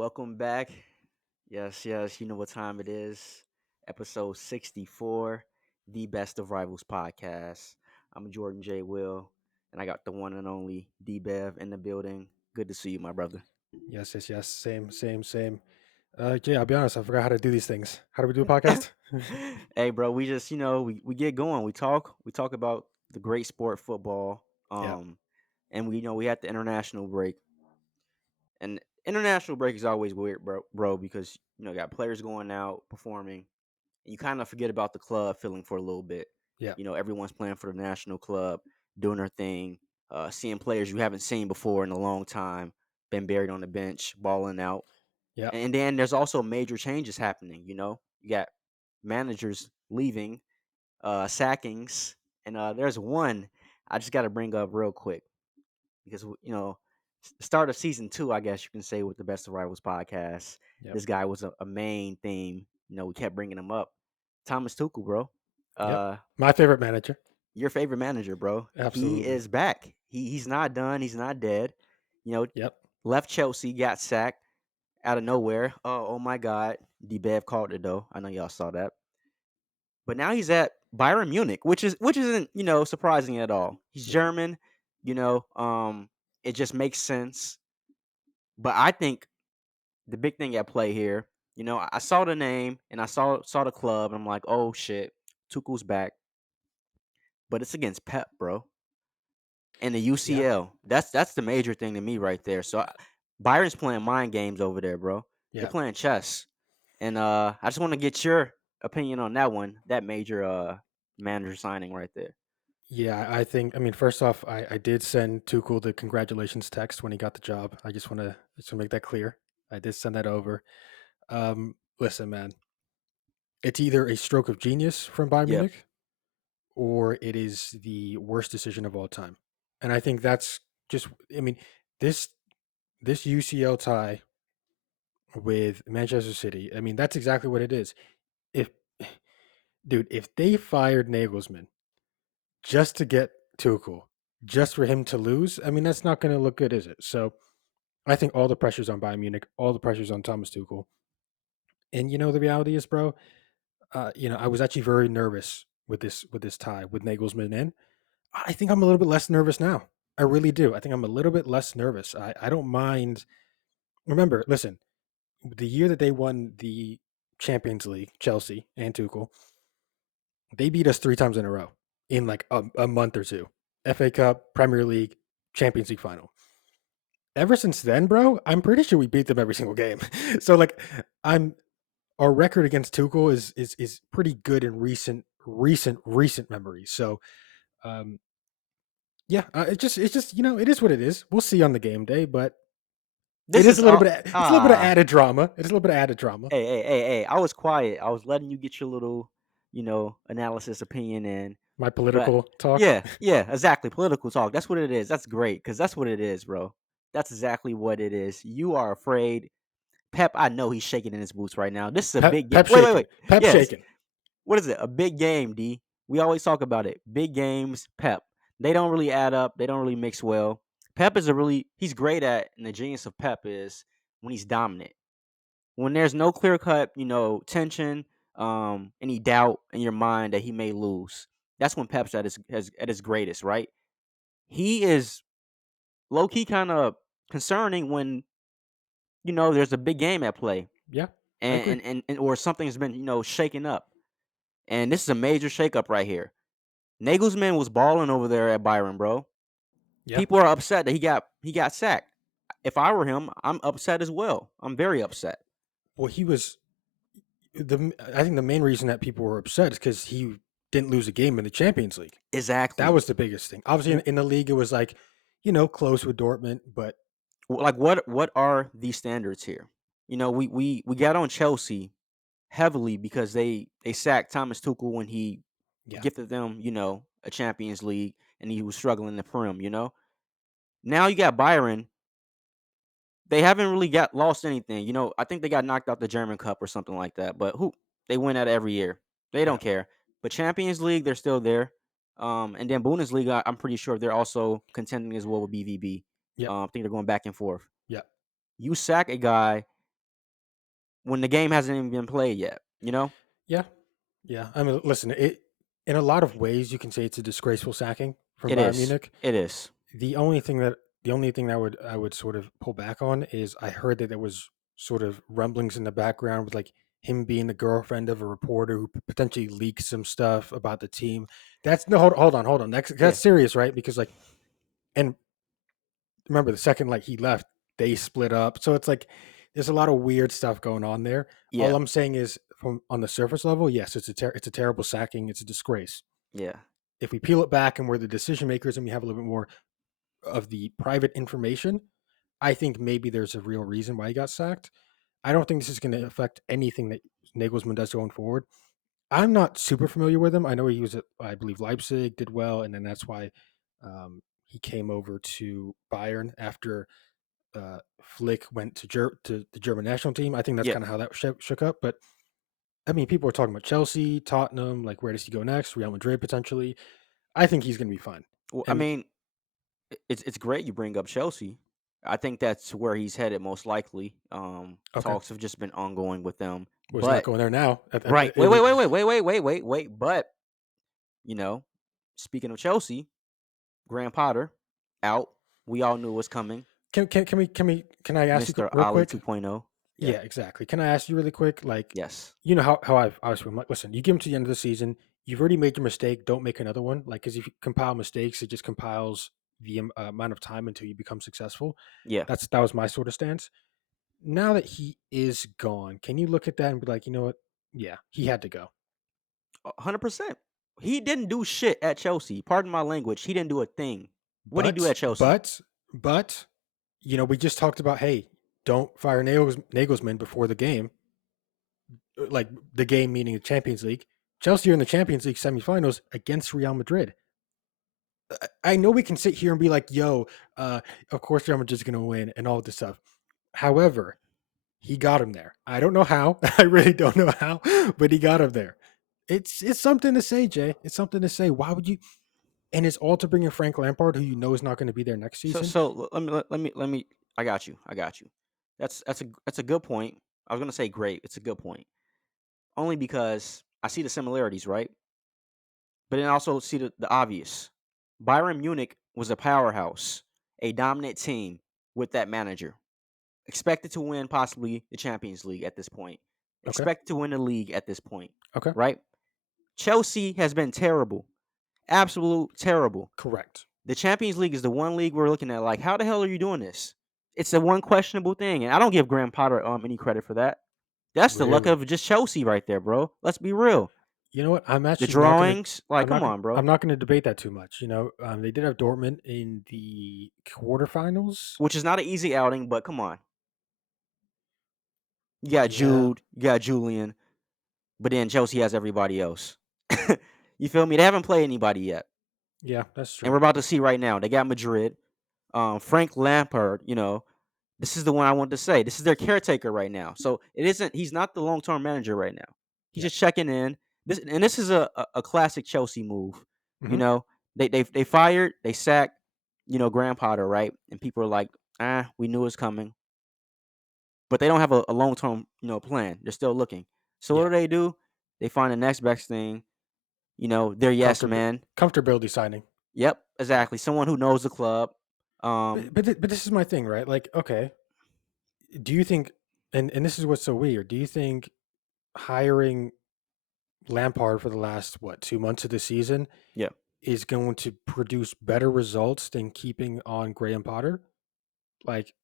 Welcome back. Yes, yes, you know what time it is. Episode 64, the Best of Rivals podcast. I'm Jordan J. Will, and I got the one and only D Bev in the building. Good to see you, my brother. Yes. Same. Yeah, I'll be honest. I forgot how to do these things. How do we do a podcast? Hey, bro, we just, we get going. We talk about the great sport football. Yeah, And we had the international break. And international break is always weird, bro, because you got players going out performing, you kind of forget about the club feeling for a little bit. yeah, Everyone's playing for the national club, doing their thing, seeing players you haven't seen before in a long time, been buried on the bench, balling out. yeah, And then there's also major changes happening. You got managers leaving, sackings, and there's one I just got to bring up real quick because start of season two, I guess you can say, with the Best of Rivals podcast. yep, This guy was a main theme. We kept bringing him up. Thomas Tuchel, bro. yep. Uh, My favorite manager. your favorite manager, bro. He Absolutely. is back. He's not done. He's not dead. You know, Yep. left Chelsea, got sacked out of nowhere. Oh my God. D-Bev called it though. I know y'all saw that. But now he's at Bayern Munich, which isn't surprising at all. He's Yeah. German. You know, um, it just makes sense. But I think the big thing at play here, I saw the name and I saw the club, and I'm like, oh shit, Tuchel's back, but it's against Pep, bro, and the Yeah. UCL. That's the major thing to me right there. So Byron's playing mind games over there, bro. They're Yeah. playing chess, and I just want to get your opinion on that one, that major manager signing right there. Yeah. I think. I mean, first off, I did send Tuchel the congratulations text when he got the job. I just want to make that clear. I did send that over. Listen, man, it's either a stroke of genius from Bayern Yep. Munich or it is the worst decision of all time. And I think that's just. I mean, this this UCL tie with Manchester City. I mean, that's exactly what it is. If dude, if they fired Nagelsmann just to get Tuchel, just for him to lose, I mean, that's not going to look good, is it? So I think all the pressure's on Bayern Munich, all the pressure's on Thomas Tuchel. And the reality is, bro, I was actually very nervous with this tie with Nagelsmann in. I think I'm a little bit less nervous now. I really do. I think I'm a little bit less nervous. I don't mind. Remember, listen, the year that they won the Champions League, Chelsea and Tuchel, they beat us 3 times in a row in like a month or two. FA Cup, Premier League, Champions League final. Ever since then, bro, I'm pretty sure we beat them every single game. So like I'm our record against Tuchel is pretty good in recent memories. So um yeah, it's just it is what it is. We'll see on the game day, but it This is is a little all. bit it's a little bit of added drama. It's a little bit of added drama. Hey! I was quiet. I was letting you get your little, analysis opinion in. My But political talk. yeah, exactly. Political talk. That's what it is. That's great because that's what it is, bro. That's exactly what it is. You are afraid. Pep, I know he's shaking in his boots right now. This is a big game. Pep Wait. shaking. Pep Yes. shaking. What is it? A big game, D. We always talk about it. Big games, Pep. They don't really add up. They don't really mix well. Pep is he's great at, and the genius of Pep is when he's dominant, when there's no clear cut, tension, any doubt in your mind that he may lose. That's when Pep's at his greatest, right? He is low key kind of concerning when there's a big game at play, Yeah, I agree. and or something's been shaken up, and this is a major shakeup right here. Nagelsmann was balling over there at Byron, bro. Yeah. People are upset that he got sacked. If I were him, I'm upset as well. I'm very upset. Well, he was the. I think the main reason that people were upset is because he didn't lose a game in the Champions League. That Exactly. was the biggest thing. Obviously, in the league, it was like, close with Dortmund, but Like what are these standards here? We got on Chelsea heavily because they sacked Thomas Tuchel when he yeah, gifted them, a Champions League, and he was struggling in the Prem. Now you got Byron. They haven't really got lost anything. I think they got knocked out the German Cup or something like that. But who they win that every year. They yeah, don't care. But Champions League, they're still there. And then Bundesliga, I'm pretty sure they're also contending as well with BVB. yeah, I think they're going back and forth. yeah, You sack a guy. when the game hasn't even been played yet. You know, Yeah, yeah. I mean, listen, it in a lot of ways you can say it's a disgraceful sacking from it Bayern is. Munich. It is. The only thing that I would sort of pull back on is I heard that there was sort of rumblings in the background with like him being the girlfriend of a reporter who potentially leaked some stuff about the team. That's no hold on. That's Yeah. serious, right? Because like, and remember the second like he left, they split up. So it's like there's a lot of weird stuff going on there. All Yeah. I'm saying is from on the surface level, yes, it's a terrible sacking. It's a disgrace. Yeah. If we peel it back and we're the decision makers and we have a little bit more of the private information, I think maybe there's a real reason why he got sacked. I don't think this is going to affect anything that Nagelsmann does going forward. I'm not super familiar with him. I know he was at, I believe, Leipzig, did well, and then that's why he came over to Bayern after Flick went to the German national team. I think that's Yeah. kind of how that shook up. But I mean, people are talking about Chelsea, Tottenham, like where does he go next? Real Madrid potentially. I think he's going to be fine. Well, I And mean, it's great you bring up Chelsea. I think that's where he's headed most likely. okay, Talks have just been ongoing with them, well, he's not but going there now. right. Wait. Wait. Wait. Wait. Wait. Wait. Wait. Wait. Wait. But you know, speaking of Chelsea, Graham Potter out. We all knew it was coming. Can I ask you Mister real Ali quick? 2.0. Yeah. Yeah, exactly. Can I ask you really quick? Like, Yes. you know how I'm like, listen, you give him to the end of the season. You've already made your mistake. Don't make another one. Like, because if you compile mistakes, it just compiles the amount of time until you become successful. Yeah. That was my sort of stance. Now that he is gone, can you look at that and be like, you know what? Yeah, he had to go. 100%. He didn't do shit at Chelsea. Pardon my language. He didn't do a thing. What did he do But at Chelsea? but but we just talked about, hey, don't fire Nagelsmann before the game. Like the game meaning the Champions League. Chelsea are in the Champions League semifinals against Real Madrid. I know we can sit here and be like, "Yo, of course Real Madrid's going to win," and all this stuff. However, he got him there. I don't know how. I really don't know how, but he got him there. It's something to say, Jay. It's something to say. Why would you? And it's all to bring in Frank Lampard, who you know is not going to be there next So season. let me. I got you. I got you. That's a good point. I was gonna say great. It's a good point. Only because I see the similarities, right? But then I also see the obvious. Bayern Munich was a powerhouse, a dominant team with that manager. Expected to win possibly the Champions League at this point. Okay. Expected to win the league at this point, Okay. right? Chelsea has been terrible. Absolute terrible. Correct. The Champions League is the one league we're looking at like, how the hell are you doing this? It's the one questionable thing. And I don't give Graham Potter any credit for that. That's the luck Really. of just Chelsea right there, bro. Let's be real. You know what? I'm The actually not gonna. drawings, like, come on, I'm bro. not gonna debate that too much. They did have Dortmund in the quarterfinals. Which is not an easy outing, but come on. You got Yeah. Jude, you got Julian, but then Chelsea has everybody else. You feel me? They haven't played anybody yet. Yeah, that's And true. we're about to see right now. They got Madrid. Frank Lampard, this is the one I wanted to say. This is their caretaker right now. So it isn't. He's not the long term manager right now. He's Yeah. just checking in. This is a classic Chelsea move. You Hmm. know, they fired, they sacked, Graham Potter, right? And people are like, we knew it was coming, but they don't have a long term plan. They're still looking. So Yeah. what do? They find the next best thing. They're yes Comfortable man. comfortability signing. Yep, Yeah. exactly. Someone who knows the club. But this is my thing, right? Like, okay, do you think and this is what's so weird. Do you think hiring Lampard for the last 2 months of the season Yeah. is going to produce better results than keeping on Graham Potter? Like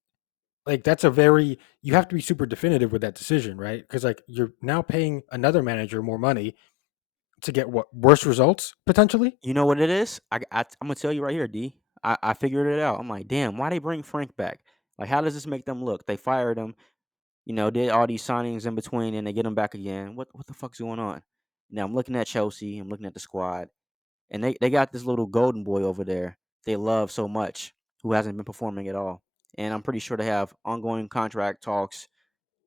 that's a very you have to be super definitive with that decision, right? Because like you're now paying another manager more money to get what worse results potentially. You know what it is? I'm gonna tell you right here, D. I figured it out. I'm like, damn, why they bring Frank back? Like, how does this make them look? They fired him, did all these signings in between, and they get him back again. What the fuck's going on? Now I'm looking at Chelsea. I'm looking at the squad, and they got this little golden boy over there they love so much, who hasn't been performing at all. And I'm pretty sure they have ongoing contract talks,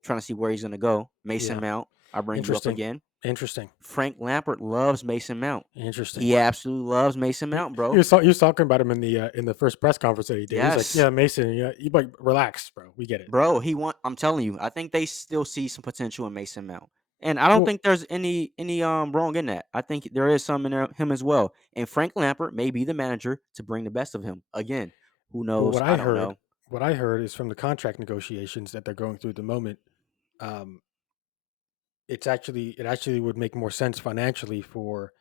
trying to see where he's gonna go. Mason Yeah, Mount, I bring you up interesting. again. Interesting. Frank Lampard loves Mason Mount. Interesting. He absolutely loves Mason He, Mount, bro. he was talking about him in the first press conference that he did. He was like, Yes. "Yeah, Mason, yeah, you like relax, bro. We get it." Bro, I'm telling you, I think they still see some potential in Mason Mount. And I don't Well, think there's any wrong in that. I think there is some in him as well. And Frank Lampard may be the manager to bring the best of him. Again, who well, knows? I don't know. what I heard is from the contract negotiations that they're going through at the moment. Um, it actually would make more sense financially for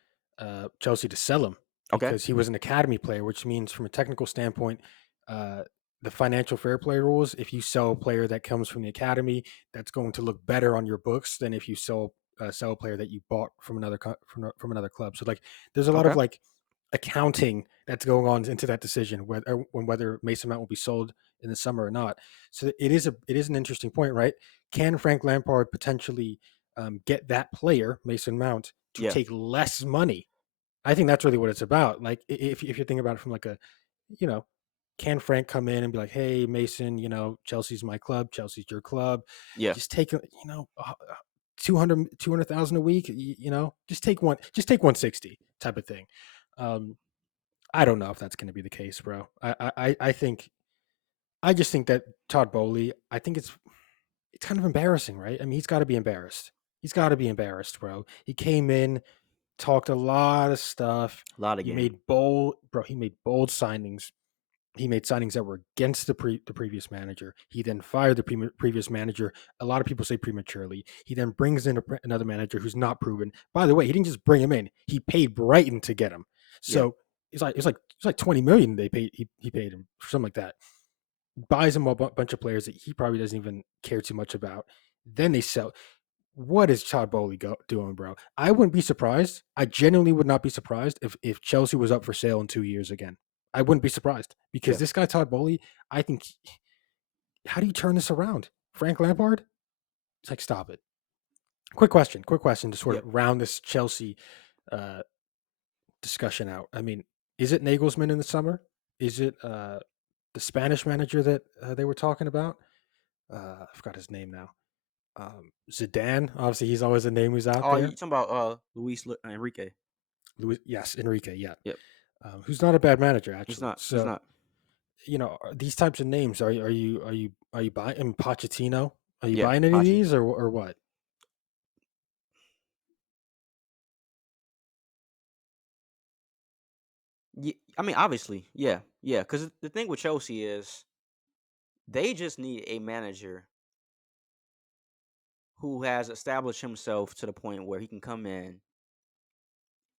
Chelsea to sell him Okay. because he was an academy player, which means from a technical standpoint, uh, the financial fair play rules. If you sell a player that comes from the academy, that's going to look better on your books than if you sell a player that you bought from from another club. So like, there's a lot of Okay. like accounting that's going on into that decision whether Mason Mount will be sold in the summer or not. So it is an interesting point, right? Can Frank Lampard potentially get that player Mason Mount to Yeah. take less money? I think that's really what it's about. Like if you think about it from like a, you know, can Frank come in and be like, hey Mason, Chelsea's my club, Chelsea's your club, Yeah. just take 200,000 a week, just take 160 type of thing. Um, I don't know if that's going to be the case, bro. I think I just think that Todd Bowley. I think it's kind of embarrassing, right? I mean, he's got to be embarrassed. He's got to be embarrassed, bro. He came in, talked a lot of stuff. A lot of He game. made bold, bro. He made bold signings. He made signings that were against the previous manager. He then fired the previous manager. A lot of people say prematurely. He then brings in another manager who's not proven. By the way, he didn't just bring him in. He paid Brighton to get him. Yeah. So it's like 20 million they paid. He paid him something like that. Buys him a bunch of players that he probably doesn't even care too much about. Then they sell. What is Todd Bowley doing, bro? I wouldn't be surprised. I genuinely would not be surprised if Chelsea was up for sale in 2 years again. I wouldn't be surprised because Yeah. this guy Todd Bowley, I think, how do you turn this around? Frank Lampard, it's like stop it. Quick question to sort Yeah. of round this Chelsea uh, discussion out. I mean, is it Nagelsmann in the summer? Is it the Spanish manager that they were talking about? I forgot his name now. Zidane, obviously, he's always a name who's out Oh, you there. talking about Enrique? Louis, yes, Enrique, yeah, Yep. who's not a bad manager He's actually. not. He's So not. these types of names, are you buying? And Pochettino, are you Yeah. buying any of Pachi. these or what? Yeah, I mean, obviously, yeah, yeah. Because the thing with Chelsea is they just need a manager who has established himself to the point where he can come in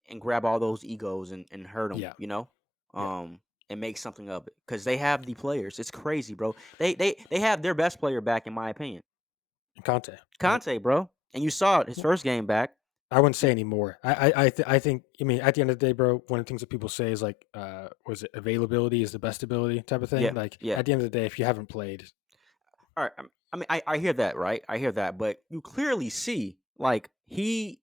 and grab all those egos and hurt them, Yeah, yeah, and make something of it. Because they have the players. It's crazy, bro. They have their best player back, in my opinion, Conte, right? Conte, bro. And you saw it his Well, first game back. I wouldn't say He, anymore. I think. I mean, at the end of the day, bro, one of the things that people say is like, was it availability is the best ability type of thing. yeah, Like yeah. at the end of the day, if you haven't played, All right. I mean, I hear that, right? I hear that, but you clearly see like he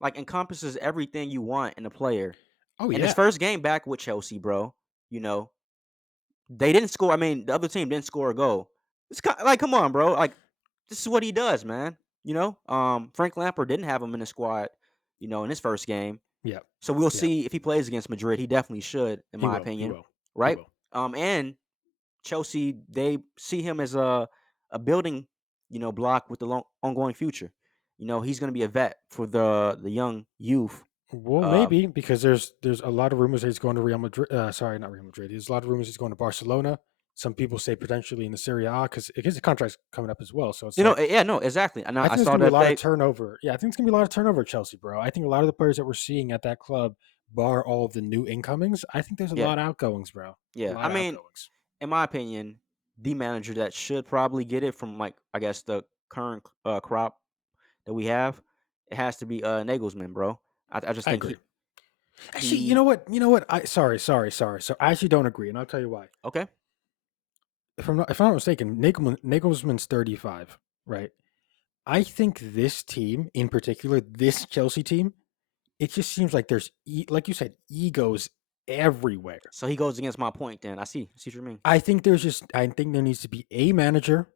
like encompasses everything you want in a player. oh In his yeah, first game back with Chelsea, bro, you know, they didn't score. I mean, the other team didn't score a goal. Like, come on, bro. Like, this is what he does, man. Frank Lampard didn't have him in the squad, in his first game. yeah, So we'll yeah. see if he plays against Madrid. He definitely should, in He my will, he opinion. will, he Right? will. And Chelsea, they see him as a building, block with the ongoing future. He's going to be a vet for the young youth. Well, Uh, maybe because there's a lot of rumors that he's going to Real Madrid. Sorry, not Real Madrid. There's a lot of rumors he's going to Barcelona. Some people say potentially in the Serie A because his contract's coming up as well. So it's like yeah, no, exactly. And I I think there's saw going to be a that lot of they, turnover. Yeah, I think it's going to be a lot of turnover at Chelsea, bro. I think a lot of the players that we're seeing at that club, bar all of the new incomings, I think there's a yeah, lot of outgoings, bro. A yeah. I lot of mean, outgoings. in my opinion, the manager that should probably get it from like I guess the current crop that we have, it has to be Nagelsmann, bro. I just I think agree. he Actually, you know he what? You know what? Sorry. So I actually don't agree, and I'll tell you why. okay. If I'm not mistaken, Nagelsmann's 35, right? I think this team, in particular, this Chelsea team, it just seems like there's, like you said, egos everywhere. So he goes against my point. Then I see what you mean. I think there needs to be a manager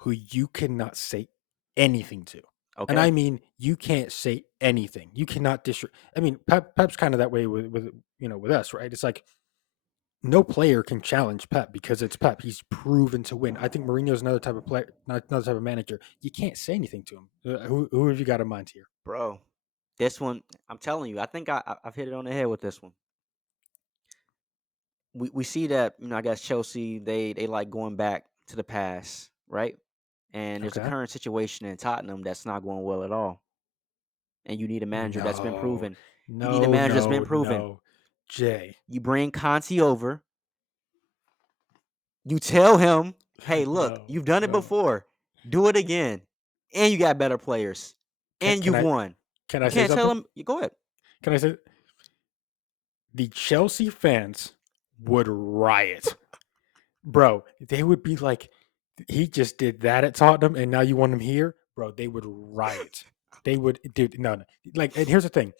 who you cannot say anything to. And Okay, I mean, you can't say anything. You cannot I mean, Pep's kind of that way with us, right? It's like no player can challenge Pep because it's Pep. He's proven to win. I think Mourinho's another type of player, not another type of manager. You can't say anything to him. Who have you got in mind here? bro. This one, I'm telling you, I think I've hit it on the head with this one. We see that, I guess Chelsea, they like going back to the past, right? And there's a Okay. current situation in Tottenham that's not going well at all. And you need a manager that's been No, proven. You need a no, manager that's been no, proven. no. Jay, You bring Conti over. You tell him, hey, look, no, you've done it no. before. Do it again. And you got better players. Can And can you've I won. can I You say can't tell something? him, you go ahead. Can I say the Chelsea fans would riot, bro? They would be like, he just did that at Tottenham, and now you want him here, bro? They would riot. They would, dude. No, no. Like, and here's the thing: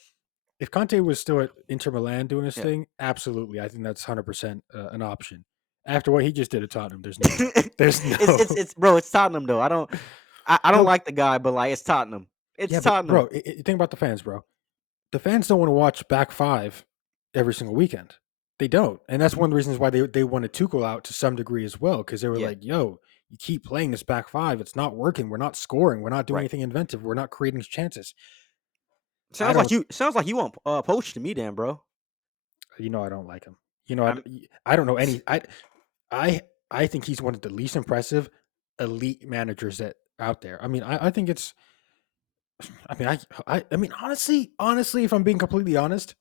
if Conte was still at Inter Milan doing his Yeah. thing, absolutely, I think that's 100% an option. After what he just did at Tottenham, there's no way. There's no, It's bro, it's Tottenham though. I don't no, like the guy, but like it's Tottenham. It's yeah, but Tottenham. bro, think about the fans, bro. The fans don't want to watch back five every single weekend. They don't, and that's one of the reasons why they wanted Tuchel out to some degree as well, because they were Yeah, like, "Yo, you keep playing this back five, it's not working. We're not scoring. We're not doing right. anything inventive. We're not creating chances." I Sounds like don't, you want poach to me then, bro. I don't like him. You know, I'm I don't know any. I, I think he's one of the least impressive elite managers that out there. I mean, I think it's. I mean, I mean, honestly, if I'm being completely honest,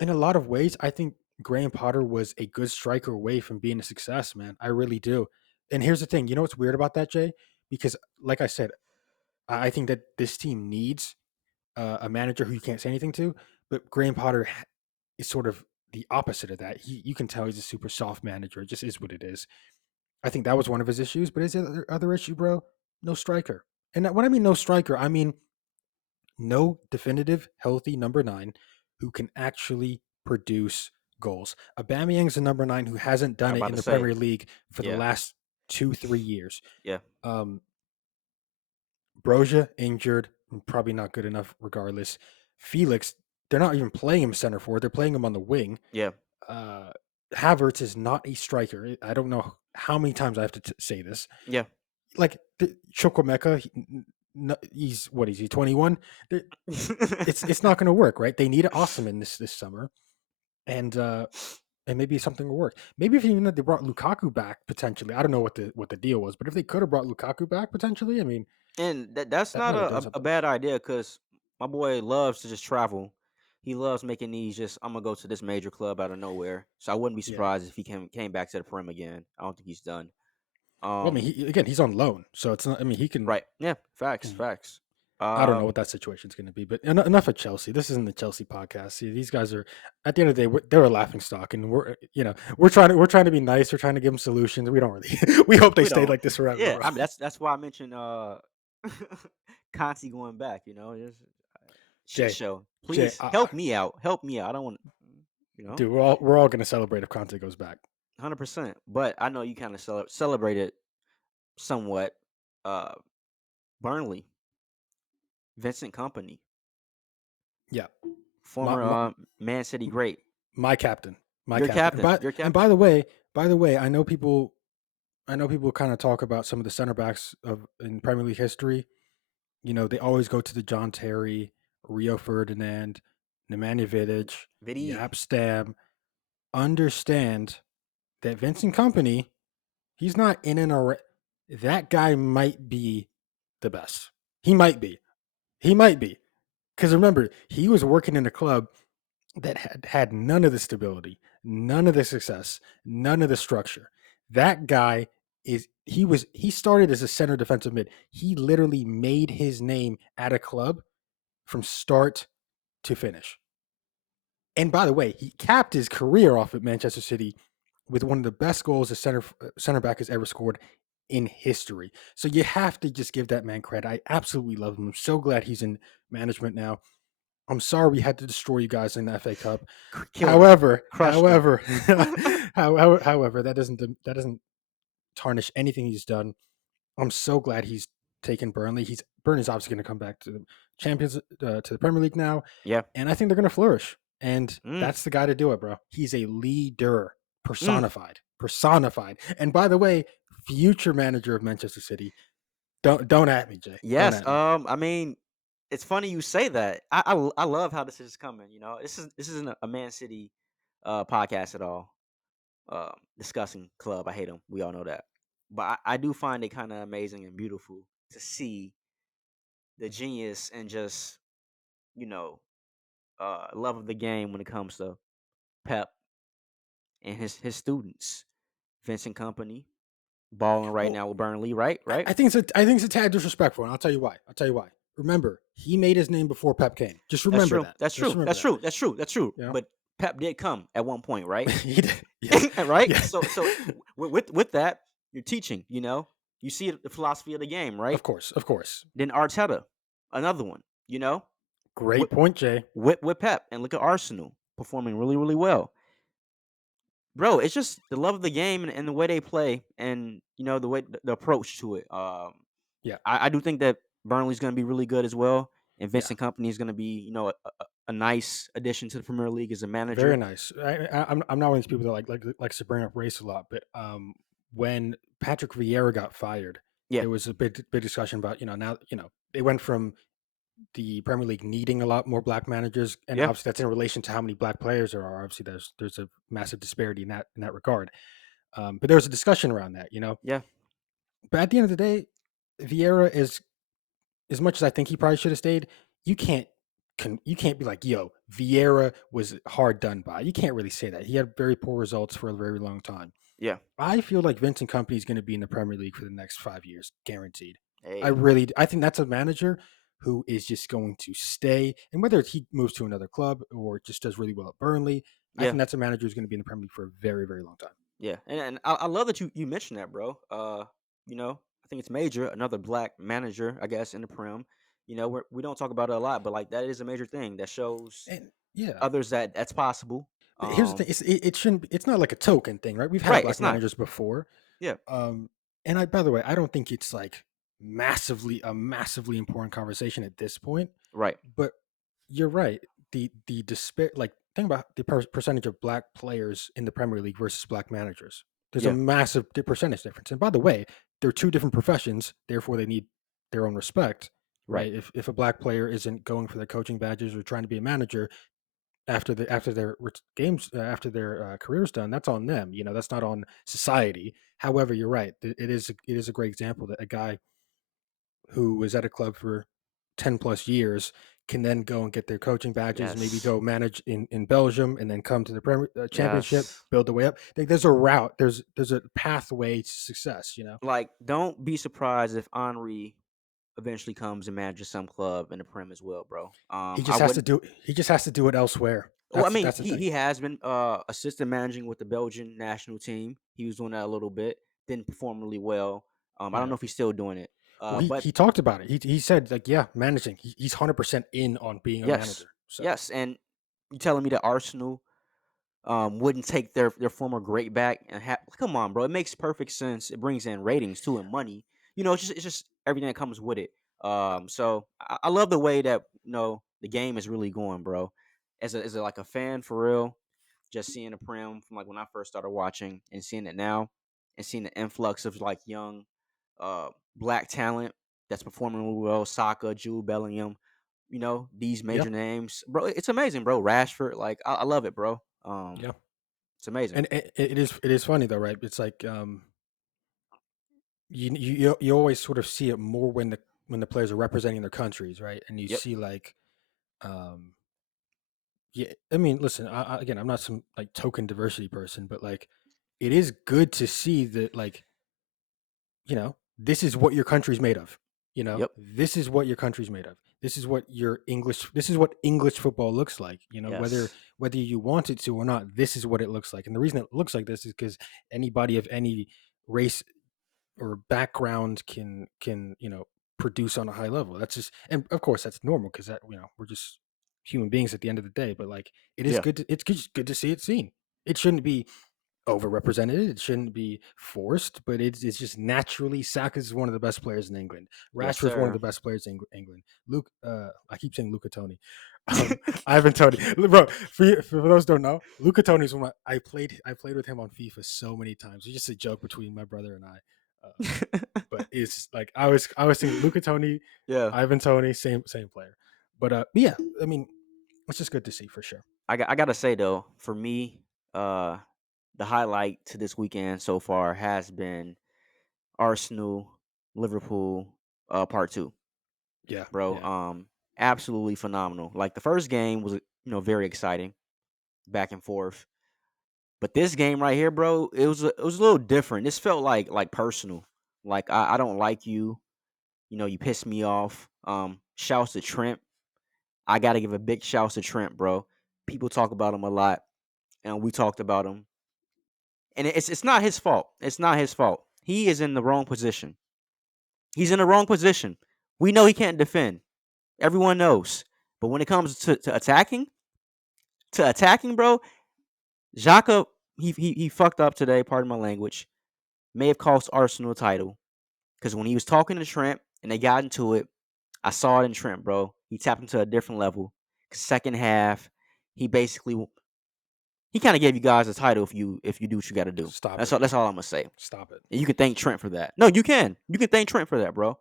in a lot of ways, I think Graham Potter was a good striker away from being a success, man. I really do. And here's the thing, you know what's weird about that, Jay? Because, like I said, I think that this team needs a manager who you can't say anything to, but Graham Potter is sort of the opposite of that. You can tell he's a super soft manager. It just is what it is. I think that was one of his issues, but his other issue, bro, no striker. And when I mean no striker, I mean no definitive healthy number nine who can actually produce goals. Aubameyang's a number nine who hasn't done it about in to the say, Premier League for the yeah, last 2-3 years. yeah, Um, Broja injured, probably not good enough regardless. Felix, they're not even playing him center forward; they're playing him on the wing. yeah, Uh, Havertz is not a striker. I don't know how many times I have to say this. yeah. Like Chukwemeka, he's what is he 21? It's not going to work, right? They need an Osman this summer, and maybe something will work. Maybe if even if they brought Lukaku back potentially, I don't know what the deal was, but if they could have brought Lukaku back potentially, I mean And that's that not might have done a something. bad idea because my boy loves to just travel. He loves making these just I'm gonna go to this major club out of nowhere. So I wouldn't be Yeah. surprised if he came back to the Prem again. I don't think he's done. Well, I mean, again, he's on loan, so it's not. I mean, he can. Right. Yeah. Facts. he- Facts. I don't know Um. what that situation's going to be, but enough of Chelsea. This isn't the Chelsea podcast. See, these guys are at the end of the day, they're a laughing stock, and we're trying to be nice. We're trying to give them solutions. We don't really. We hope they We stay don't. like this forever, Yeah. bro. I mean that's why I mentioned Conti going back. Just shit Jay, show. Jay, Please help me out. Help me out. I don't want. dude, we're all going to celebrate if Conte goes back. 100%. But I know you kind of celebrated somewhat. Uh, Burnley, Vincent Company, Yeah, my former my, Man City great. my captain, my Your captain. And captain. by Your and captain. by the way, I know people kind of talk about some of the center backs of in Premier League history. They always go to the John Terry, Rio Ferdinand, Nemanja Vidic, Vidi. Yap Stam. Understand that Vincent Company, he's not in and around. That guy might be the best. He might be. He might be. Because remember, he was working in a club that had none of the stability, none of the success, none of the structure. That guy he started as a center defensive mid. He literally made his name at a club from start to finish. And by the way, he capped his career off at Manchester City with one of the best goals a center back has ever scored in history. So you have to just give that man credit. I absolutely love him. I'm so glad he's in management now. I'm sorry we had to destroy you guys in the FA Cup. Killed him. However, Crushed him. however, however, that doesn't tarnish anything he's done. I'm so glad he's taken Burnley. He's Burnley's obviously going to come back to the champions to the Premier League now, Yeah. and I think they're going to flourish. And Mm, that's the guy to do it, bro. He's a leader mm. personified. And by the way, future manager of Manchester City. Don't at me, Jay. Don't Yes. at me. I mean, it's funny you say that. I love how this is coming. You know, this isn't a Man City podcast at all. Discussing club. I hate them. We all know that. But I do find it kind of amazing and beautiful to see the genius and just you know love of the game when it comes to Pep and his students. Vincent Company balling right Well, now with Burnley. Right. Right. I think it's a tad disrespectful, and I'll tell you why. I'll tell you why. Remember, he made his name before Pep came. Just That's remember true. that. That's Just true. remember That's that. true. That's true. That's true. You know, But Pep did come at one point, right? he did. Yeah, Right. yeah. With that, you're teaching. You know, you see the philosophy of the game, right? Of course, of course. Then Arteta, another one. You know, Great with point, Jay. with Pep, and look at Arsenal performing really really well, bro. It's just the love of the game and the way they play, and you know the way the approach to it. Yeah, I do think that Burnley's going to be really good as well, and yeah. Vincent Company is going to be a nice addition to the Premier League as a Very manager. nice. I'm not one of these people that likes to bring up race a lot, but when Patrick Vieira got fired, Yeah, there was a big discussion about now they went from the Premier League needing a lot more black managers, and yeah, obviously that's in relation to how many black players there are. Obviously, there's a massive disparity in that regard. But there was a discussion around that. yeah, But at the end of the day, Vieira is as much as I think he probably should have stayed. You can't you can't be like, yo, Vieira was hard done by. You can't really say that. He had very poor results for a very long time. yeah. I feel like Vincent Company is going to be in the Premier League for the next 5 years, guaranteed. Hey, I think that's a manager who is just going to stay. And whether he moves to another club or just does really well at Burnley, I yeah, think that's a manager who's going to be in the Premier League for a very, very long time. yeah. And I love that you mentioned that, bro. You know, I think it's major. Another black manager, I guess, in the Prem. You know, we don't talk about it a lot, but like that is a major thing that shows And yeah, others that that's possible. but here's the thing: it shouldn't. It's not like a token thing, right? We've had Right. black It's not. managers before. Yeah. Um, and by the way, I don't think it's like massively important conversation at this point. Right. But you're right. The despair, like think about the percentage of black players in the Premier League versus black managers. There's a Yeah. massive percentage difference. And by the way, they're two different professions, therefore they need their own respect, Right. right? If a black player isn't going for their coaching badges or trying to be a manager after their games after their careers done, that's on them. That's not on society. However, you're right. It is a great example that a guy who was at a club for 10 plus years can then go and get their coaching badges, maybe Yes. go manage in Belgium and then come to the championship, Yes. build the way up. Like there's a route, there's a pathway to success. Like, don't be surprised if Henri eventually comes and manages some club in the Prem as well, bro. I wouldn't. He just has to do it elsewhere. Well, I mean, That's the thing. he has been assistant managing with the Belgian national team. He was doing that a little bit. Didn't perform really well. I don't Yeah. know if he's still doing it. Well, But he talked about it. He said like, yeah, managing. He's 100% in on being a yes, manager. So yes, and you telling me that Arsenal wouldn't take their former great back and come on, bro. It makes perfect sense. It brings in ratings too and money. You know, it's just everything that comes with it. So I love the way that the game is really going, bro. As a like a fan for real, just seeing the Prem from like when I first started watching and seeing it now, and seeing the influx of like young, black talent that's performing really well. Saka, Jude Bellingham, these yeah, major names, bro. It's amazing, bro. Rashford, like I love it, bro. yeah. It's amazing. And it is funny though, right? It's like you always sort of see it more when the players are representing their countries, right? And you Yep, see like, um, yeah. I mean, listen, again, I'm not some like token diversity person, but like, it is good to see that like, this is what your country's made of. yep, This is what your country's made of. This is what English football looks like. yes, Whether you want it to or not, this is what it looks like. And the reason it looks like this is because anybody of any race or background can produce on a high level. That's just, and of course that's normal because that we're just human beings at the end of the day. But like, it is yeah, good. It's good to see it seen. It shouldn't be. overrepresented. It shouldn't be forced, but it's just naturally Saka is one of the best players in England. Yes, Rashford's one of sir. the best players in England. Luke, I keep saying Luca Tony. Ivan Tony, bro. For those who don't know, Luca Tony is one. I played with him on FIFA so many times. It's just a joke between my brother and I. But it's like I was thinking Luca Tony, Yeah. Ivan Tony, same player. But yeah, I mean, it's just good to see for sure. I gotta say though, for me, uh, the highlight to this weekend so far has been Arsenal Liverpool part two, Yeah, bro. yeah. Absolutely phenomenal. Like the first game was very exciting, back and forth. But this game right here, bro, it was a little different. This felt like personal. Like I don't like you. You piss me off. Shouts to Trent. I gotta give a big shouts to Trent, bro. People talk about him a lot, and we talked about him. And it's not his fault. It's not his fault. He is in the wrong position. He's in the wrong position. We know he can't defend. Everyone knows. But when it comes to attacking, bro, Xhaka, he fucked up today. Pardon my language. May have cost Arsenal a title because when he was talking to Trent and they got into it, I saw it in Trent, bro. He tapped into a different level. Second half, he basically he kind of gave you guys a title if you do what you got to do. Stop That's it. all. That's all I'm gonna say. Stop it. And you can thank Trent for that. No, you can. You can thank Trent for that, bro.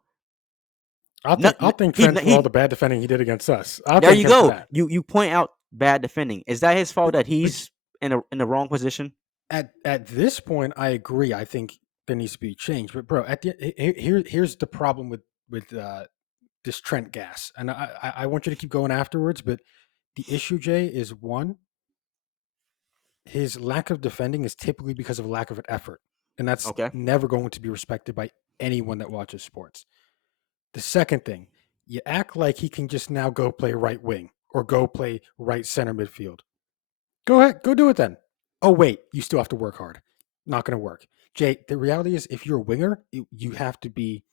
No, I'll thank he Trent for all the bad defending he did against us. I'll There thank you him for go. that. You point out bad defending. Is that his fault But that but he's in the wrong position? at this point, I agree. I think there needs to be change. But bro, here's the problem with this Trent gas, and I want you to keep going afterwards. But the issue, Jay, is one, his lack of defending is typically because of lack of an effort, and that's Okay. never going to be respected by anyone that watches sports. The second thing, you act like he can just now go play right wing or go play right center midfield. Go ahead, go do it then. Oh wait, you still have to work hard. Not going to work. Jay, the reality is, if you're a winger, you have to be.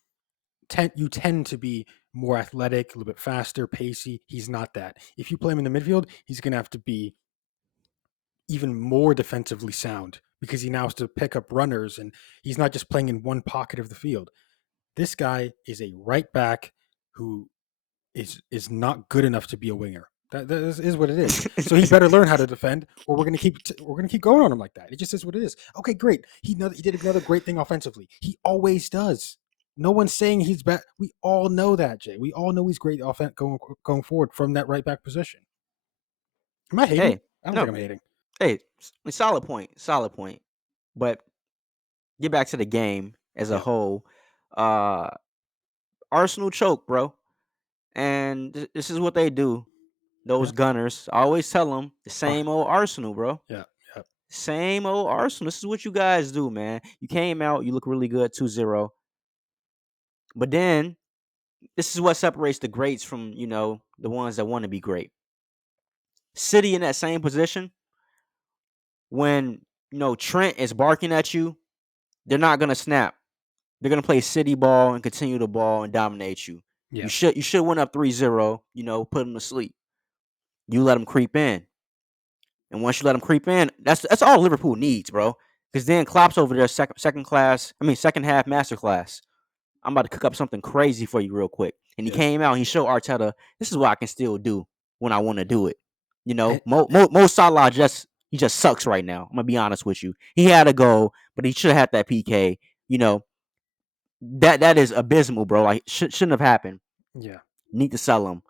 You tend to be more athletic, a little bit faster, pacey. He's not that. If you play him in the midfield, he's going to have to be even more defensively sound because he now has to pick up runners, and he's not just playing in one pocket of the field. This guy is a right back who is not good enough to be a winger. That is what it is. So he better learn how to defend, or we're gonna keep going on him like that. It just is what it is. Okay, great. He did another great thing offensively. He always does. No one's saying he's bad. We all know that, Jay. We all know he's great going forward from that right back position. Am I hating? Hey, I don't think no. I'm hating. Hey, solid point. Solid point. But get back to the game as a Yeah. whole. Uh, Arsenal choke, bro, and this is what they do. Yeah. Those Gunners. I always tell them the Oh, same old Arsenal, bro. yeah. Yeah. Same old Arsenal. This is what you guys do, man. You came out, you look really good, 2-0. But then this is what separates the greats from, the ones that want to be great. City in that same position, when, Trent is barking at you, they're not gonna snap. They're gonna play city ball and continue the ball and dominate you. You Yeah. should you should win up 3-0, put them to sleep. You let them creep in. And once you let them creep in, that's all Liverpool needs, bro. Because then Klopp's over there second half masterclass. I'm about to cook up something crazy for you real quick. And he Yeah. came out and he showed Arteta, this is what I can still do when I want to do it. And, Mo Salah he just sucks right now. I'm gonna be honest with you. He had a goal, but he should have had that PK. You know that is abysmal, bro. Like shouldn't have happened. yeah. Need to sell him.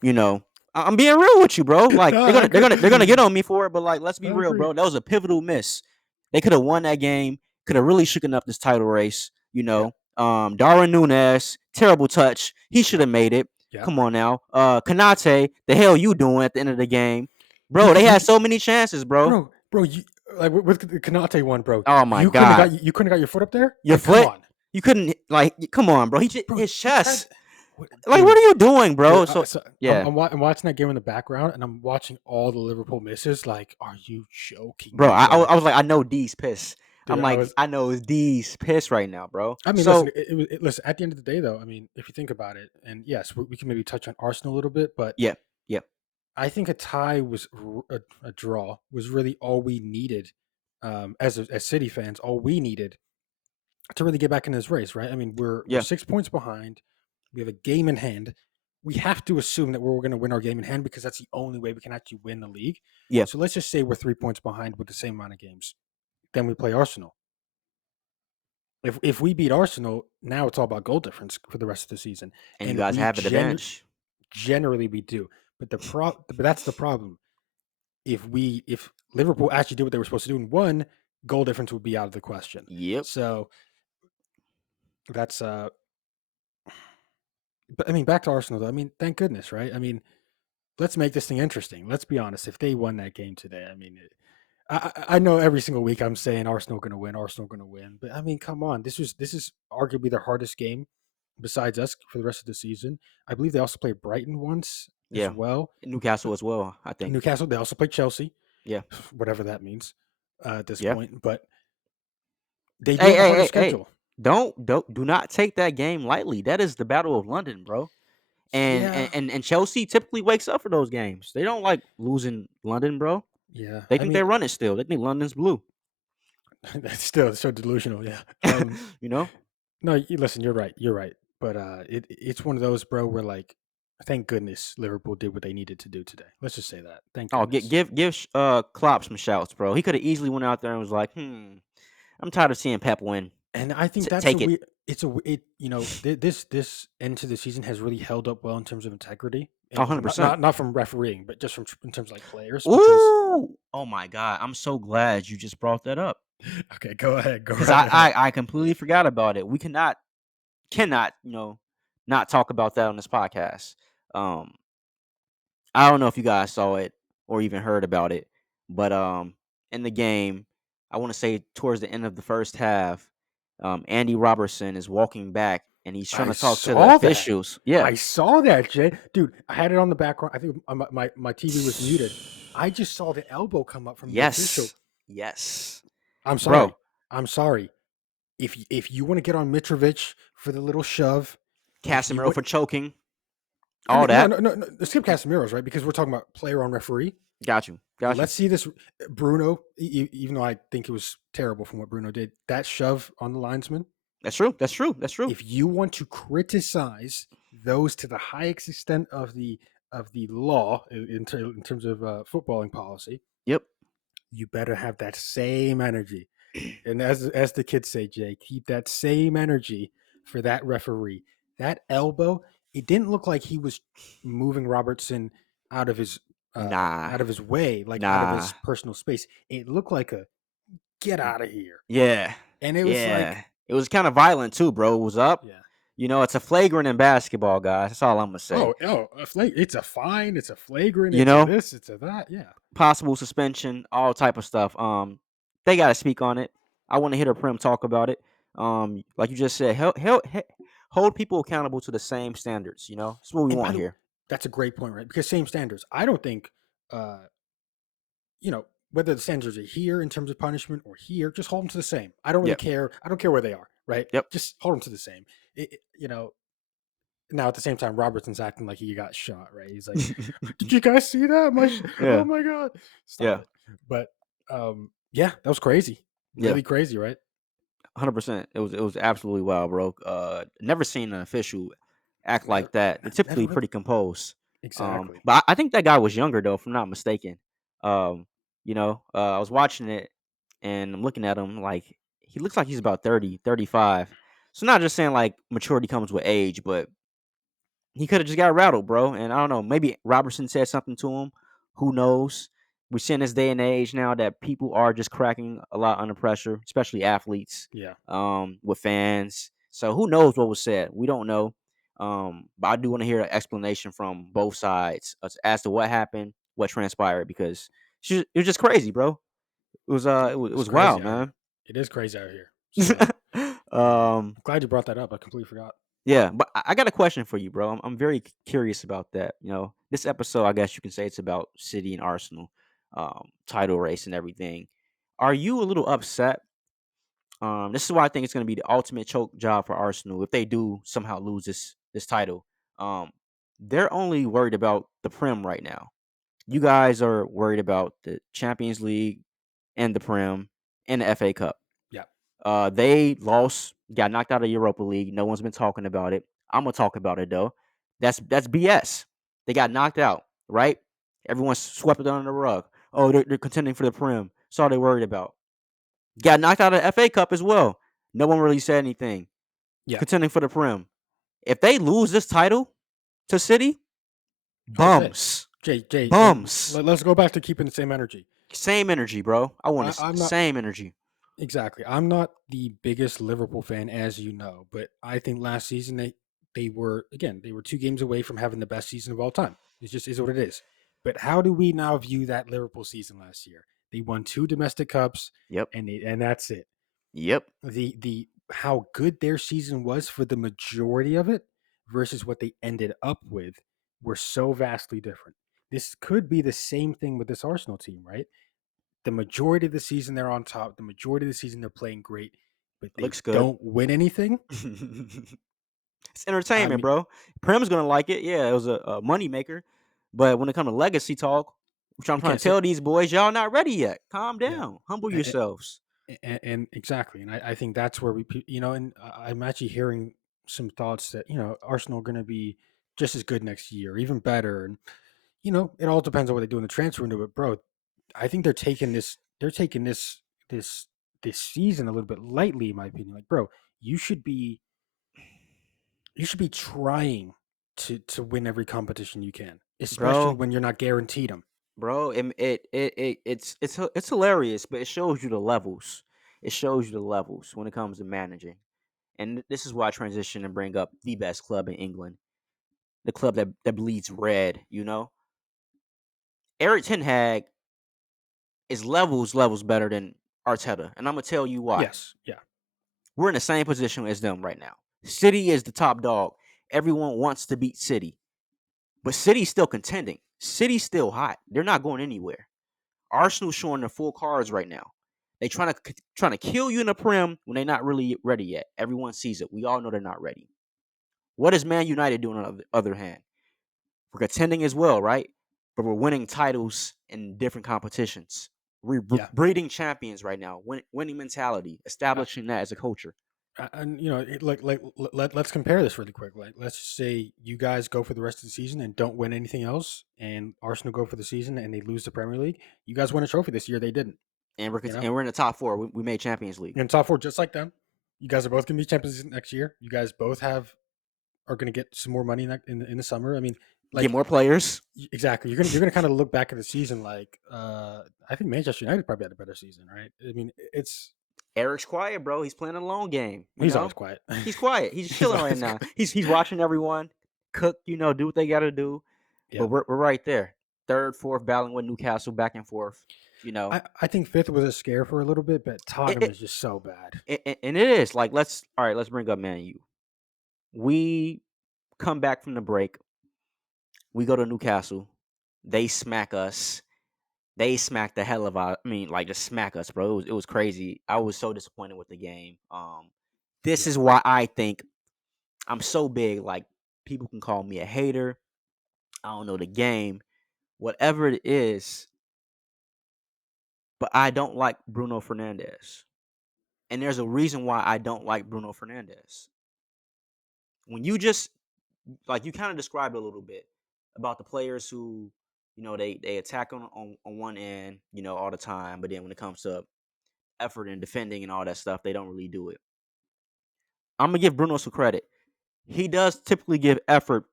You know, I'm being real with you, bro. Like No, they're I gonna they're agree. gonna they're gonna get on me for it, but like let's be I real, agree. bro. That was a pivotal miss. They could have won that game. Could have really shooken up this title race. Yeah. Darwin Nunes, terrible touch. He should Yeah. have made it. Yeah. Come on now, Kanate. The hell you doing at the end of the game, bro? You They you had so many chances, bro. bro, you like with the Kanate one, bro. Oh my god, You couldn't have got your foot up there. your Like, come foot. on, You couldn't come on, bro. bro. His He tried, chest. Like, what dude. are you doing, Dude, bro? So so yeah, I'm watching that game in the background, and I'm watching all the Liverpool misses. Like, are you joking bro. me, bro? I was like, I know D's pissed. Dude, I'm I like, was. I know D's pissed right now, bro. I mean, listen. So Listen. At the end of the day, though, I mean, if you think about it, and yes, we can maybe touch on Arsenal a little bit, but yeah, yeah, I think a tie was a draw was really all we needed as City fans, all we needed to really get back in this race, right? I mean, we're Yeah, 6 points behind. We have a game in hand. We have to assume that we're going to win our game in hand because that's the only way we can actually win the league. yeah, So let's just say we're 3 points behind with the same amount of games. Then we play Arsenal. If we beat Arsenal, now it's all about goal difference for the rest of the season, and you and guys have advantage. generally we do. But that's the problem. If Liverpool actually did what they were supposed to do and won, goal difference would be out of the question. Yep, So that's but I mean, back to Arsenal though. I mean, thank goodness, right? I mean, let's make this thing interesting. Let's be honest. If they won that game today, I mean, I know every single week I'm saying Arsenal going to win, Arsenal going to win, but I mean, come on, this is arguably their hardest game besides us for the rest of the season. I believe they also played Brighton once as yeah. well. Newcastle as well, I think. Newcastle, they also played Chelsea, Yeah, whatever that means at this yeah. point. But they do Hey, have a hey, harder hey, hey! schedule. Do not take that game lightly. That is the Battle of London, bro. And Yeah, Chelsea typically wakes up for those games. They don't like losing London, bro. yeah. They I think they mean, run it still. They think London's blue. that's still so delusional. Yeah. You know? No, listen, you're right. You're right. But it's one of those, bro, where like, thank goodness Liverpool did what they needed to do today. Let's just say that. Thank Oh, goodness. give Klopp some shouts, bro. He could have easily went out there and was like, I'm tired of seeing Pep win. And I think that's a Take it. weird. It's a it. You know, this end to the season has really held up well in terms of integrity, and from 100%. not from refereeing, but just from in terms of like players. Because Ooh. Oh my God. I'm so glad you just brought that up. okay, go ahead, go Because right ahead. I completely forgot about it. We cannot, not talk about that on this podcast. Um, I don't know if you guys saw it or even heard about it, but in the game, I want to say towards the end of the first half, Andy Robertson is walking back and he's trying I to talk to the saw that. officials. Yeah. I saw that, Jay. Dude, I had it on the background. I think my TV was muted. I just saw the elbow come up from the official. Yes. Yes. I'm sorry. Bro, I'm sorry. If you want to get on Mitrovic for the little shove, if you Casemiro want, for choking, I all mean, no, that. no, no, no, skip Casemiro's right because we're talking about player on referee. Got you. Got you. Let's see this Bruno. Even though I think it was terrible from what Bruno did, that shove on the linesman. That's true. That's true. That's true. If you want to criticize those to the highest extent of the law in terms of footballing policy, Yep. you better have that same energy. And as the kids say, Jay, keep that same energy for that referee. That elbow, it didn't look like he was moving Robertson out of his Nah. way, like out of his Nah. personal space. It looked like a get out of here. Yeah. And it was like, Yeah. It was kind of violent too, bro. It was up. yeah. It's a flagrant in basketball, guys. That's all I'm gonna say. Oh, it's a fine, it's a flagrant, You it's a know, this, it's a that. Yeah. possible suspension, all type of stuff. They gotta speak on it. I want to hear the Prim talk about it. Like you just said, hold people accountable to the same standards. That's what we And by want the way, here. that's a great point, right? Because same standards. I don't think uh whether the standards are here in terms of punishment or here, just hold them to the same. I don't really Yep. care. I don't care where they are, right? Yep. Just hold them to the same. Now at the same time, Robertson's acting like he got shot, right? He's like, "Did you guys see that? Oh Yeah. my god, stop Yeah. it!" But yeah, that was crazy, Yeah. really crazy, right? 100%. It was absolutely wild, bro. Never seen an official act Never, like that. They're typically never pretty composed. exactly. But I think that guy was younger though, if I'm not mistaken. I was watching it and I'm looking at him like he looks like he's about 30, 35. So not just saying like maturity comes with age, but he could have just got rattled, bro. And I don't know, maybe Robertson said something to him. Who knows? We're seeing this day and age now that people are just cracking a lot under pressure, especially athletes, Yeah, with fans. So who knows what was said? We don't know. But I do want to hear an explanation from both sides as to what happened, what transpired, because it was just crazy, bro. It it's was crazy wild, out here. man. It is crazy out here. So um, I'm glad you brought that up. I completely forgot. Yeah, but I got a question for you, bro. I'm very curious about that. This episode, I guess you can say it's about City and Arsenal, title race and everything. Are you a little upset? This is why I think it's going to be the ultimate choke job for Arsenal if they do somehow lose this title. Um, they're only worried about the Prem right now. You guys are worried about the Champions League and the Prem. in the FA Cup. Yeah. They lost, got knocked out of Europa League. No one's been talking about it. I'm gonna talk about it though. That's BS. They got knocked out, right? Everyone swept it under the rug. Oh, they're contending for the Prem. That's all they worried about. Got knocked out of the FA Cup as well. No one really said anything. Yeah. Contending for the Prem. If they lose this title to City, Oh, Jay, bums, Jay, and bums. let's go back to keeping the same energy. Same energy, bro. I want I'm not same energy. exactly. I'm not the biggest Liverpool fan, as you know, but I think last season they were again they were 2 games away from having the best season of all time. It just is what it is. But how do we now view that Liverpool season last year? They won 2 domestic cups, Yep. and that's it. Yep. The how good their season was for the majority of it versus what they ended up with were so vastly different. This could be the same thing with this Arsenal team, right? The majority of the season they're on top, the majority of the season they're playing great, but they Looks good. don't win anything. It's I entertainment, mean, bro. Prem's gonna like it. Yeah, it was a money maker. But when it comes to legacy talk, which I'm trying again, to tell these boys, y'all not ready yet. Calm yeah, down. Humble and, yourselves. and exactly, and I think that's where and I'm actually hearing some thoughts that Arsenal are going to be just as good next year, even better, and it all depends on what they do in the transfer window. But bro, I think they're taking this this season a little bit lightly, in my opinion. Like, bro, you should be you should be trying to win every competition you can, especially Bro, when you're not guaranteed them. bro, it's hilarious, but it shows you the levels. It shows you the levels when it comes to managing. And this is why I transition and bring up the best club in England. The club that bleeds red, you know? Eric Ten Hag is levels better than Arteta, and I'm gonna tell you why. Yes, yeah, We're in the same position as them right now. City is the top dog. Everyone wants to beat City, but City's still contending. City's still hot. They're not going anywhere. Arsenal's showing their full cards right now. They trying to kill you in the Prem when they're not really ready yet. Everyone sees it. We all know they're not ready. What is Man United doing on the other hand? We're contending as well, right? But we're winning titles in different competitions. We're yeah. breeding champions right now. Winning mentality, Uh, establishing that as a culture. and let's compare this really quick. Like, let's just say you guys go for the rest of the season and don't win anything else, and Arsenal go for the season and they lose the Premier League. You guys won a trophy this year. They didn't. And we're You know, and we're in the top four. We made Champions League. in top four, just like them. You guys are both going to be champions next year. You guys both are going to get some more money in the summer. I mean, Get like more players. exactly. You're gonna kind of look back at the season like I think Manchester United probably had a better season, right? I mean, it's Eric's quiet, bro. He's playing a long game. You he's always know, quiet. he's quiet. He's He's chilling right always now. quiet. He's watching everyone cook. Do what they got to do. But Yeah. we're right there, third, fourth, battling with Newcastle back and forth. You know, I think fifth was a scare for a little bit, but it, Tottenham it, is just so bad. and it is like let's bring up Man U. We come back from the break. We go to Newcastle. They smack us. They smacked the hell of our. I mean, like just smack us, bro. It was crazy. I was so disappointed with the game. This Yeah. is why I think I'm so big. Like people can call me a hater. I don't know the game, whatever it is, but I don't like Bruno Fernandez. And there's a reason why I don't like Bruno Fernandez. When you just like you kind of described a little bit about the players who, they attack on one end, all the time, but then when it comes to effort and defending and all that stuff, they don't really do it. I'm gonna give Bruno some credit. He does typically give effort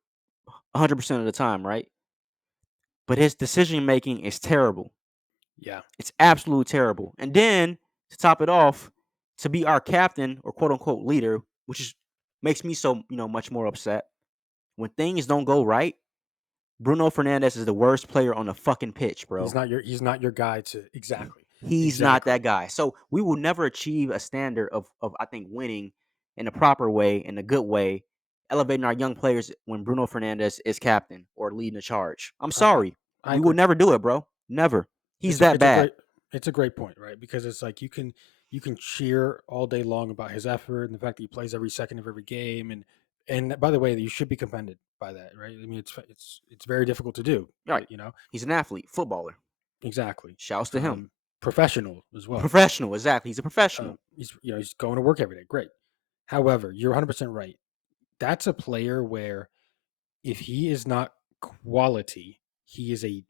100% of the time, right? But his decision making is terrible. Yeah. It's absolutely terrible. And then to top it off, to be our captain or quote unquote leader, which is makes me so much more upset. When things don't go right, Bruno Fernandez is the worst player on the fucking pitch, bro. He's not your guy to exactly. He's not Exactly. that guy. So we will never achieve a standard of I think winning in a proper way, in a good way, elevating our young players when Bruno Fernandez is captain or leading the charge. I'm I I, sorry. I We will agree. never do it, bro. Never. He's It's a that it's a bad. great it's a great point, right? Because it's like you can cheer all day long about his effort and the fact that he plays every second of every game, and by the way, you should be commended by that, right? I mean, it's very difficult to do, Right. you know. He's an athlete, footballer. Exactly. Shouts to Um, him. professional as well. Professional, exactly. He's a professional. He's going to work every day. Great. However, you're 100% right. That's a player where if he is not quality, he's a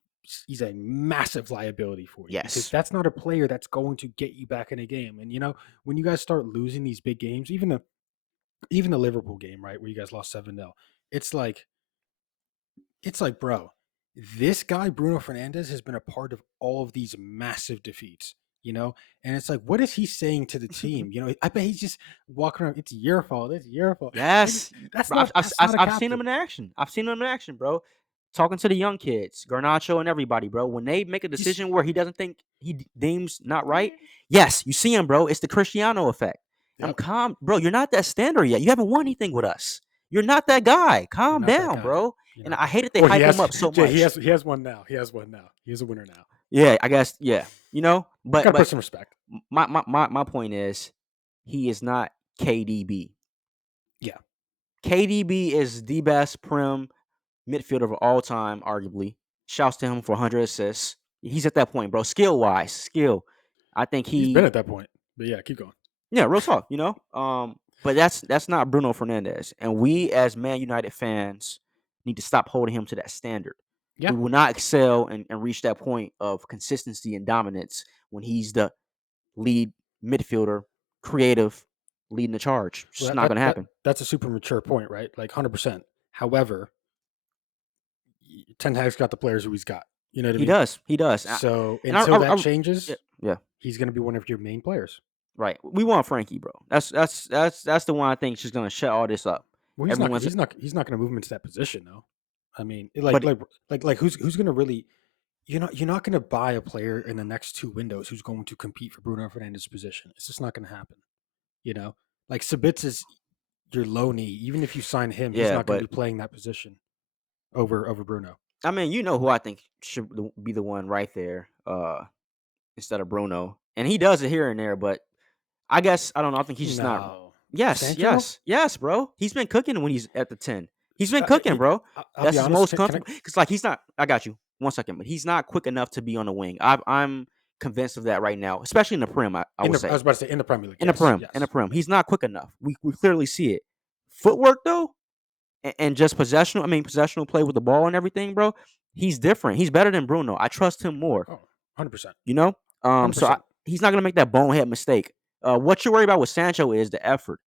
massive liability for you because Yes. that's not a player that's going to get you back in a game. And when you guys start losing these big games, even the Liverpool game, right, where you guys lost 7-0, it's like bro, this guy Bruno Fernandez has been a part of all of these massive defeats. And it's like, what is he saying to the team? I bet he's just walking around. It's your fault. It's your fault. Nigga, Yes. that's Bro, not that's not a I've seen him captain. in action. I've seen him in action, bro. Talking to the young kids, Garnacho and everybody, bro. When they make a Just decision where he doesn't think he deems not right, yes, you see him, bro. It's the Cristiano effect. I'm yep. calm, bro. You're not that standard yet. You haven't won anything with us. You're not that guy. You're Calm not that down, guy. bro. You're And not I that. hate that they Or he hype him has up so Jay. He much. has he has one now. He has one now. He's a winner now. Yeah, I guess. Yeah, You but gotta put some respect. my point is, he is not KDB. Yeah, KDB is the best prim midfielder of all time, arguably. Shouts to him for 100 assists. He's at that point, bro. Skill wise, skill. I think he's been he, at that point. But yeah, keep going. yeah, real talk, But that's not Bruno Fernandez, and we as Man United fans need to stop holding him to that standard. Yeah, We will not excel and reach that point of consistency and dominance when he's the lead midfielder, creative, leading the charge. It's well, just not going to happen. that's a super mature point, right? Like 100%. However, Ten Hag's got the players who he's got. You know what I He mean? does. He does. So And until that yeah, changes, yeah. he's going to be one of your main players. Right. We want Frankie, bro. That's the one I think she's gonna shut all this up. Well, Everyone's he's not going to move him into that position though. I mean, but who's going to really? You're not going to buy a player in the next two windows who's going to compete for Bruno Fernandez's position. It's just not going to happen. You know, like Sabitz is your low knee. Even if you sign him, he's yeah, not going but to be playing that position over Bruno. I mean, you know who I think should be the one right there, instead of Bruno. And he does it here and there, but I guess I don't know. I think he's just not. No, Yes, Sancho. yes, yes, bro. He's been cooking when he's at the 10. He's been Uh, cooking, he- bro. I'll be That's his honest. most Can I? comfortable. Cause like he's not. I got you. 1 second, but he's not quick enough to be on the wing. I'm convinced of that right now, especially in the prim. I would I say. was about to say in the Premier League. In the Yes, prim, in the yes. prim. He's not quick enough. We clearly see it. Footwork though, and just possessional play with the ball and everything, bro. He's different. He's better than Bruno. I trust him more. Oh, 100%. You know. So 100%. he's not gonna make that bonehead mistake. What you worry about with Sancho is the effort,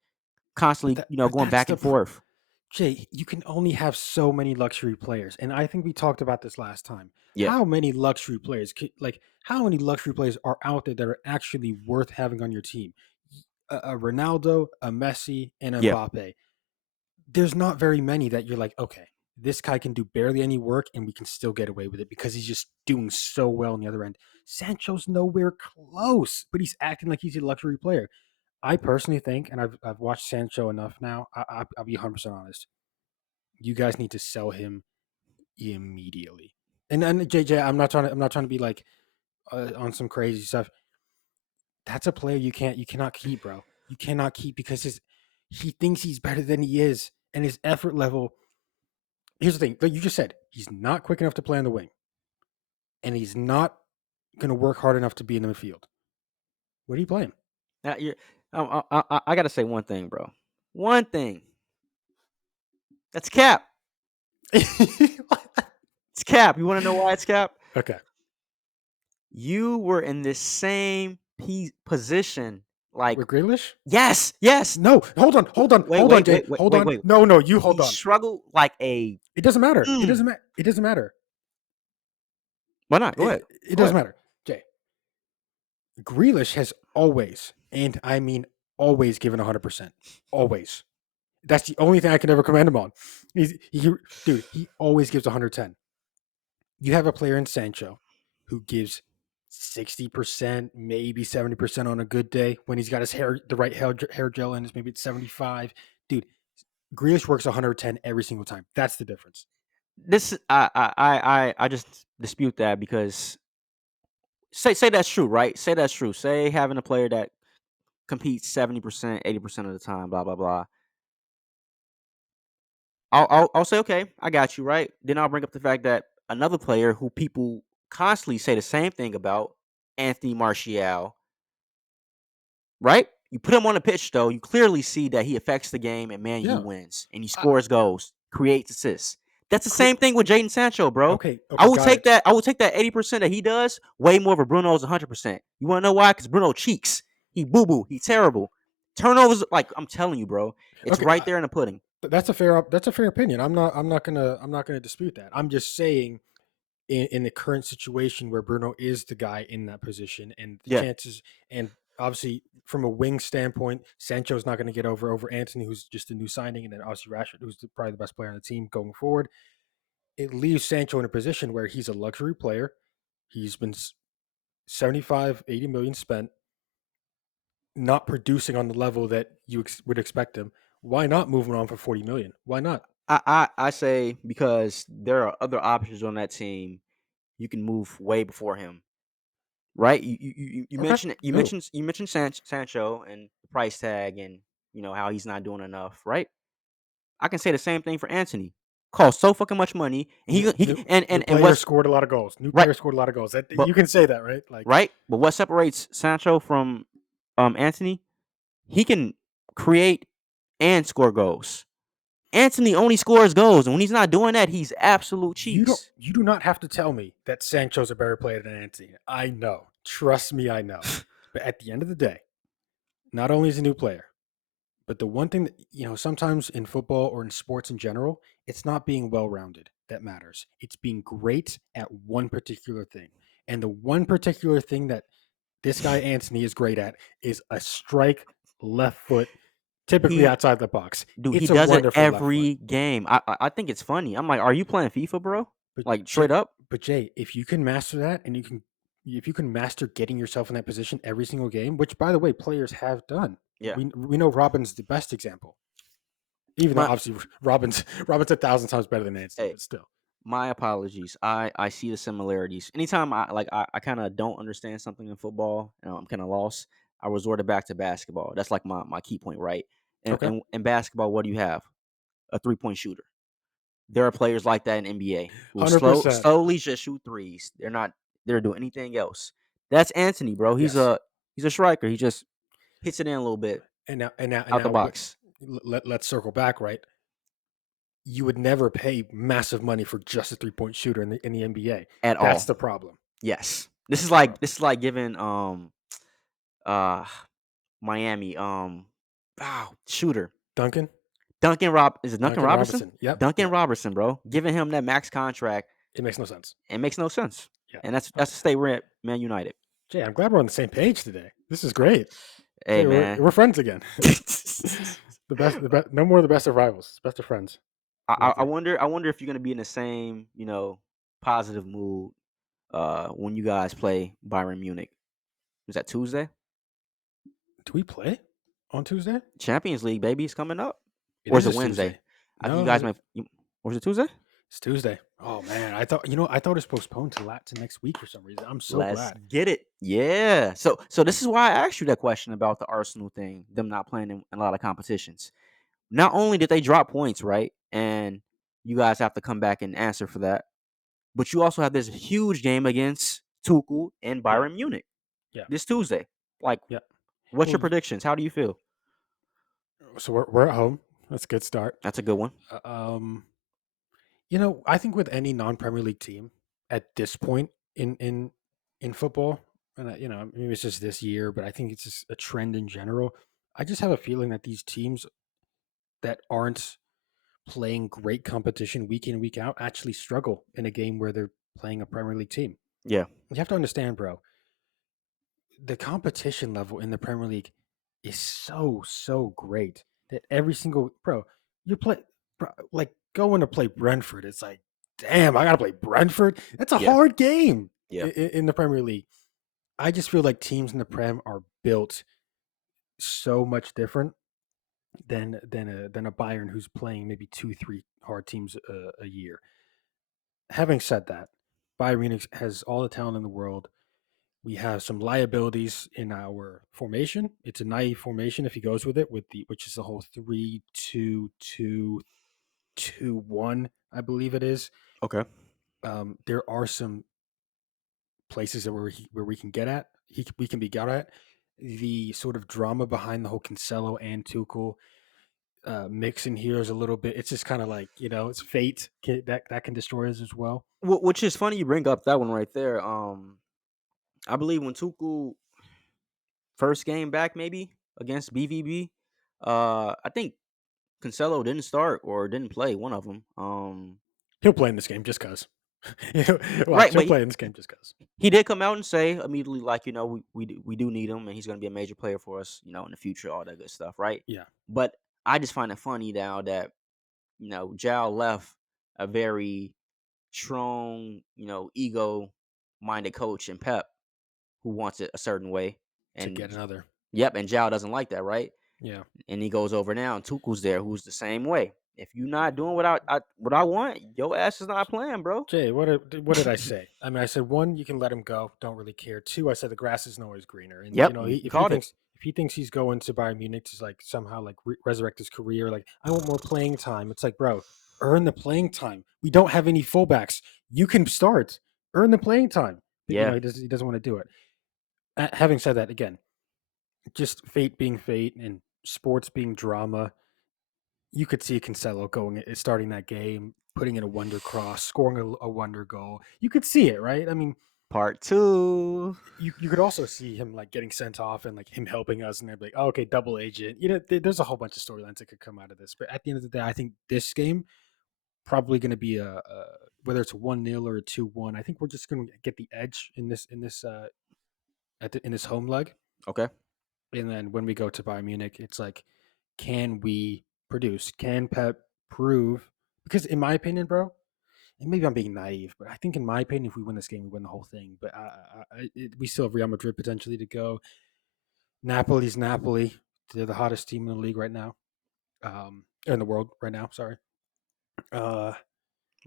But constantly, that but going that's back the and forth. Jay, you can only have so many luxury players, and I think we talked about this last time. Yeah, How many luxury players are out there that are actually worth having on your team? A Ronaldo, a Messi, and a yeah. Mbappe. There's not very many that you're like, okay, this guy can do barely any work, and we can still get away with it because he's just doing so well on the other end. Sancho's nowhere close, but he's acting like he's a luxury player. I personally think, and I've watched Sancho enough now. I'll be 100% honest. You guys need to sell him immediately. And JJ, I'm not trying to be like on some crazy stuff. That's a player you cannot keep, bro. You cannot keep because he thinks he's better than he is, and his effort level. Here's the thing, like you just said, he's not quick enough to play on the wing, and he's not going to work hard enough to be in the midfield. What are you playing? Now, I gotta say one thing, bro. One thing. That's cap. It's cap. You want to know why it's cap? Okay, You were in this same position. Like, with Grealish? yes, yes. No, hold on, Jay, hold on. Wait. No, you hold He on. struggled like a. It doesn't matter. It Mm. doesn't matter. It doesn't matter. Why not? Go It, ahead. it Go doesn't ahead. matter. Jay, Grealish has always, and I mean always, given 100%. Always. That's the only thing I can ever commend him on. Dude, he always gives 110. You have a player in Sancho who gives 60%, maybe 70% on a good day when he's got his the right hair gel in. Maybe it's 75. Dude, Grealish works 110 every single time. That's the difference. This I just dispute that because say that's true, right? Say that's true. Say having a player that competes 70%, 80% of the time, blah blah blah. I'll say okay, I got you, right? Then I'll bring up the fact that another player who people constantly say the same thing about, Anthony Martial, right? You put him on the pitch though, you clearly see that he affects the game and Man U Yeah. wins and he I, scores goals, creates assists. That's the cl- same thing with Jadon Sancho, bro. okay. I Okay. will Got take it. that. I will take that 80% that he does way more over Bruno's 100%. You want to know why? Because Bruno cheeks. He boo boo. He terrible. Turnovers, like I'm telling you, bro, it's Okay. right there in the pudding. That's a fair opinion. I'm not gonna dispute that. I'm just saying in the current situation where Bruno is the guy in that position, and the Yeah, chances, and obviously from a wing standpoint, Sancho's not going to get over Anthony, who's just a new signing, and then obviously Rashford, who's probably the best player on the team going forward. It leaves Sancho in a position where he's a luxury player. He's been 75, 80 million spent, not producing on the level that you would expect him. Why not move him on for 40 million? Why not? I say because there are other options on that team. You can move way before him, right? You Okay. mentioned Who? Sancho and the price tag and how he's not doing enough, right? I can say the same thing for Anthony. Costs so fucking much money, and New, he new, new and player what's scored a lot of goals. New right, player scored a lot of goals. but You can say that, right? Like, right, but what separates Sancho from Anthony? He can create and score goals. Anthony only scores goals, and when he's not doing that, he's absolute cheeks. you do not have to tell me that Sancho's a better player than Anthony. I know. Trust me, I know. But at the end of the day, not only is he a new player, but the one thing that, sometimes in football or in sports in general, it's not being well rounded that matters. It's being great at one particular thing. And the one particular thing that this guy Anthony is great at is a strike left foot, typically He outside the box. Dude, he It's a does it wonderful left foot. every game. I think it's funny. I'm like, are you playing FIFA, bro? But Like Jay, straight up? Jay, if you can master that, and if you can master getting yourself in that position every single game, which by the way, players have done. Yeah. We know Robin's the best example, even though My obviously Robin's 1,000 times better than Anthony, Hey, but still. my apologies. I see the similarities. Anytime I kind of don't understand something in football, I'm kind of lost. I resorted back to basketball. That's like my key point, right? And Okay, and in basketball, what do you have? A 3-point shooter. There are players like that in NBA who will 100%. slowly just shoot threes. They're not they're doing anything else. That's Anthony, bro. Yes. He's a striker. He just hits it in a little bit out the Now, box let's circle back. Right, you would never pay massive money for just a 3-point shooter in the NBA. at That's all. the problem. Yes. That's the problem. This is like giving uh Miami shooter Duncan, is it Duncan Duncan Robinson? Robinson. Yep, Duncan yep. Robinson, bro. Giving him that max contract, It makes no sense. it makes no sense. Yeah. And Oh, that's to stay we're at Man United. Jay, I'm glad we're on the same page today. This is great. Hey Jay, man. we're friends again. The best. No more the best of rivals. It's best of friends. Right there. I wonder if you're gonna be in the same, positive mood when you guys play Bayern Munich. Is that Tuesday? Do we play on Tuesday? Champions League, baby, is coming up. It Or is is it this Wednesday? Tuesday. I think you No, guys might or is it Tuesday? it's Tuesday. Oh man, I thought it was postponed to next week for some reason. I'm so Let's glad. get it. Yeah. So this is why I asked you that question about the Arsenal thing, them not playing in a lot of competitions. Not only did they drop points, right? And you guys have to come back and answer for that. But you also have this huge game against Tuchel and Yeah, Bayern Munich yeah, this Tuesday. Like, yeah. what's your Well, predictions? How do you feel? so we're at home. That's a good start. That's a good one. Uh, Um, I think with any non-Premier League team at this point in football, and maybe it's just this year, but I think it's just a trend in general. I just have a feeling that these teams that aren't playing great competition week in week out actually struggle in a game where they're playing a Premier League team. Yeah. You have to understand, bro, the competition level in the Premier League is so great that every single bro you play like going to play Brentford. It's like, damn, I gotta play Brentford. That's a Yeah. hard game Yeah. in the Premier League. I just feel like teams in the Prem are built so much different than a Bayern who's playing maybe 2 3 hard teams a year. Having said that, Bayern Munich has all the talent in the world. We have some liabilities in our formation. It's a naive formation if he goes with it, which is the whole 3-2-2-2-1, I believe it is. Okay. There are some places that where we can get at. We can be got at. The sort of drama behind the whole Cancelo and Tuchel mix in here is a little bit. It's just kind of like it's fate that can destroy us as well. Which is funny you bring up that one right there. I believe when Tuchel first game back, maybe against BVB, I think Cancelo didn't start or didn't play one of them. He'll play in this game just cause. Watch, Right, he'll but play in this game just cause. he did come out and say immediately, like, we do need him, and he's going to be a major player for us, in the future, all that good stuff, right? Yeah, But I just find it funny now that Jao left a very strong, ego-minded coach in Pep who wants it a certain way, to and get another. yep, and Jao doesn't like that, right? Yeah. And he goes over now, and Tuchel's there, who's the same way. If you're not doing what I want, your ass is not playing, bro. Jay, what did I say? I mean, I said one, you can let him go. Don't really care. Two, I said the grass isn't always greener. And Yep, you called it. if he thinks he's going to Bayern Munich to like somehow like resurrect his career, like I want more playing time. It's like, bro, earn the playing time. We don't have any fullbacks. You can start. Earn the playing time. But, Yeah, he doesn't want to do it. Having said that, again, just fate being fate and sports being drama. You could see Cancelo starting that game, putting in a wonder cross, scoring a wonder goal. You could see it, right? I mean, part two. you could also see him like getting sent off and like him helping us, and they're like, oh, okay, double agent. There's a whole bunch of storylines that could come out of this. But at the end of the day, I think this game probably going to be a whether it's a 1-0 or a 2-1. I think we're just going to get the edge in this home leg, Okay. and then when we go to Bayern Munich, it's like, can we produce? Can Pep prove? Because in my opinion, bro, and maybe I'm being naive, but I think in my opinion, if we win this game, we win the whole thing. But we still have Real Madrid potentially to go. Napoli's Napoli. They're the hottest team in the league right now, in the world right now. Sorry. Uh,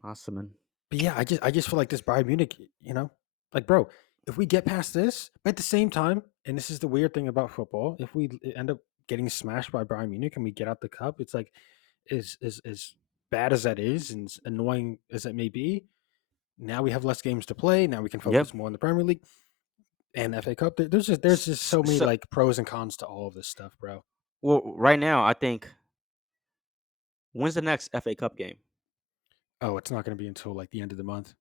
Awesome, man. but yeah, I just feel like this Bayern Munich, like bro, if we get past this, but at the same time, and this is the weird thing about football, if we end up getting smashed by Bayern Munich and we get out the cup, it's like, as bad as that is and as annoying as it may be, now we have less games to play. Now we can Yep. focus more on the Premier League and FA Cup. There's just so many So, like pros and cons to all of this stuff, bro. well, right now, I think when's the next FA Cup game? Oh, it's not going to be until like the end of the month.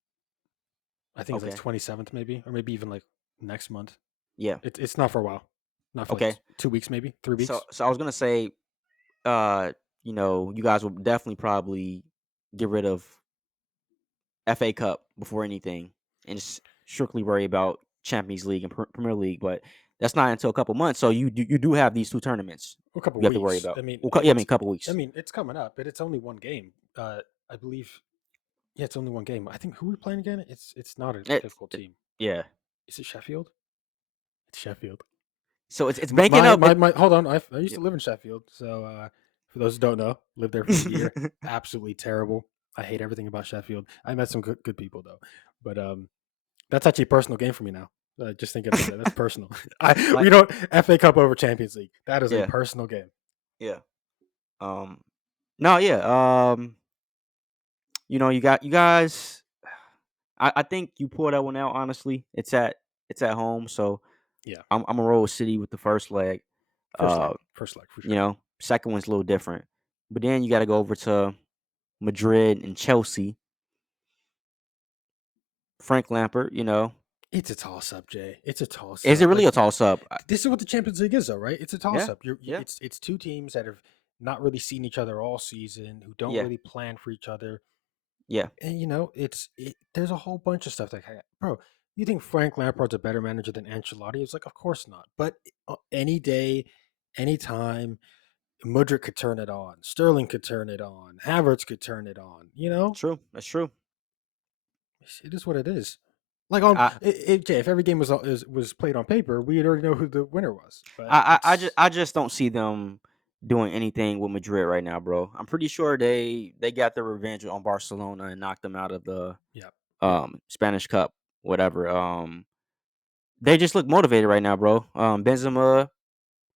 I think it's like Okay. 27th, maybe, or maybe even like next month. Yeah. It's not for a while, not for like Okay. 2 weeks, maybe 3 weeks. So I was gonna say, you guys will definitely probably get rid of FA Cup before anything, and just strictly worry about Champions League and Premier League. But that's not until a couple months. So you do have these two tournaments A couple you have to worry weeks. about. I mean, Well, yeah, I mean, a couple weeks. it's coming up, but it's only one game. I believe. Yeah, it's only one game. I think who we're playing again. It's not a It's difficult team. yeah. Is it Sheffield? It's Sheffield. So it's banking My up. my, my hold on. I used Yep. to live in Sheffield, so for those who don't know, lived there for a year. Absolutely terrible. I hate everything about Sheffield. I met some good people though, but that's actually a personal game for me now. Just thinking about that, that's personal. I like we don't FA Cup over Champions League. That is a yeah, personal game. yeah. Um, no, yeah. You guys. I think you pull that one out. Honestly, it's at home, so Yeah, I'm a roll with City with the first leg. first leg for sure. Second one's a little different, but then you got to go over to Madrid and Chelsea. Frank Lampard, It's a toss up, Jay. It's a toss is it up. really Like a toss up? this is what the Champions League is, though, right? It's a toss Yeah, up. yeah, It's two teams that have not really seen each other all season, who don't yeah, really plan for each other, yeah. and there's a whole bunch of stuff bro. You think Frank Lampard's a better manager than Ancelotti? It's like, of course not. But any day, any time, Mudryk could turn it on. Sterling could turn it on. Havertz could turn it on. True, that's true. It is what it is. Like I Jay, if every game was played on paper, we'd already know who the winner was. But I I just it's I just don't see them doing anything with Madrid right now, bro. I'm pretty sure they got their revenge on Barcelona and knocked them out of the yeah, Spanish Cup, whatever. They just look motivated right now, bro. Benzema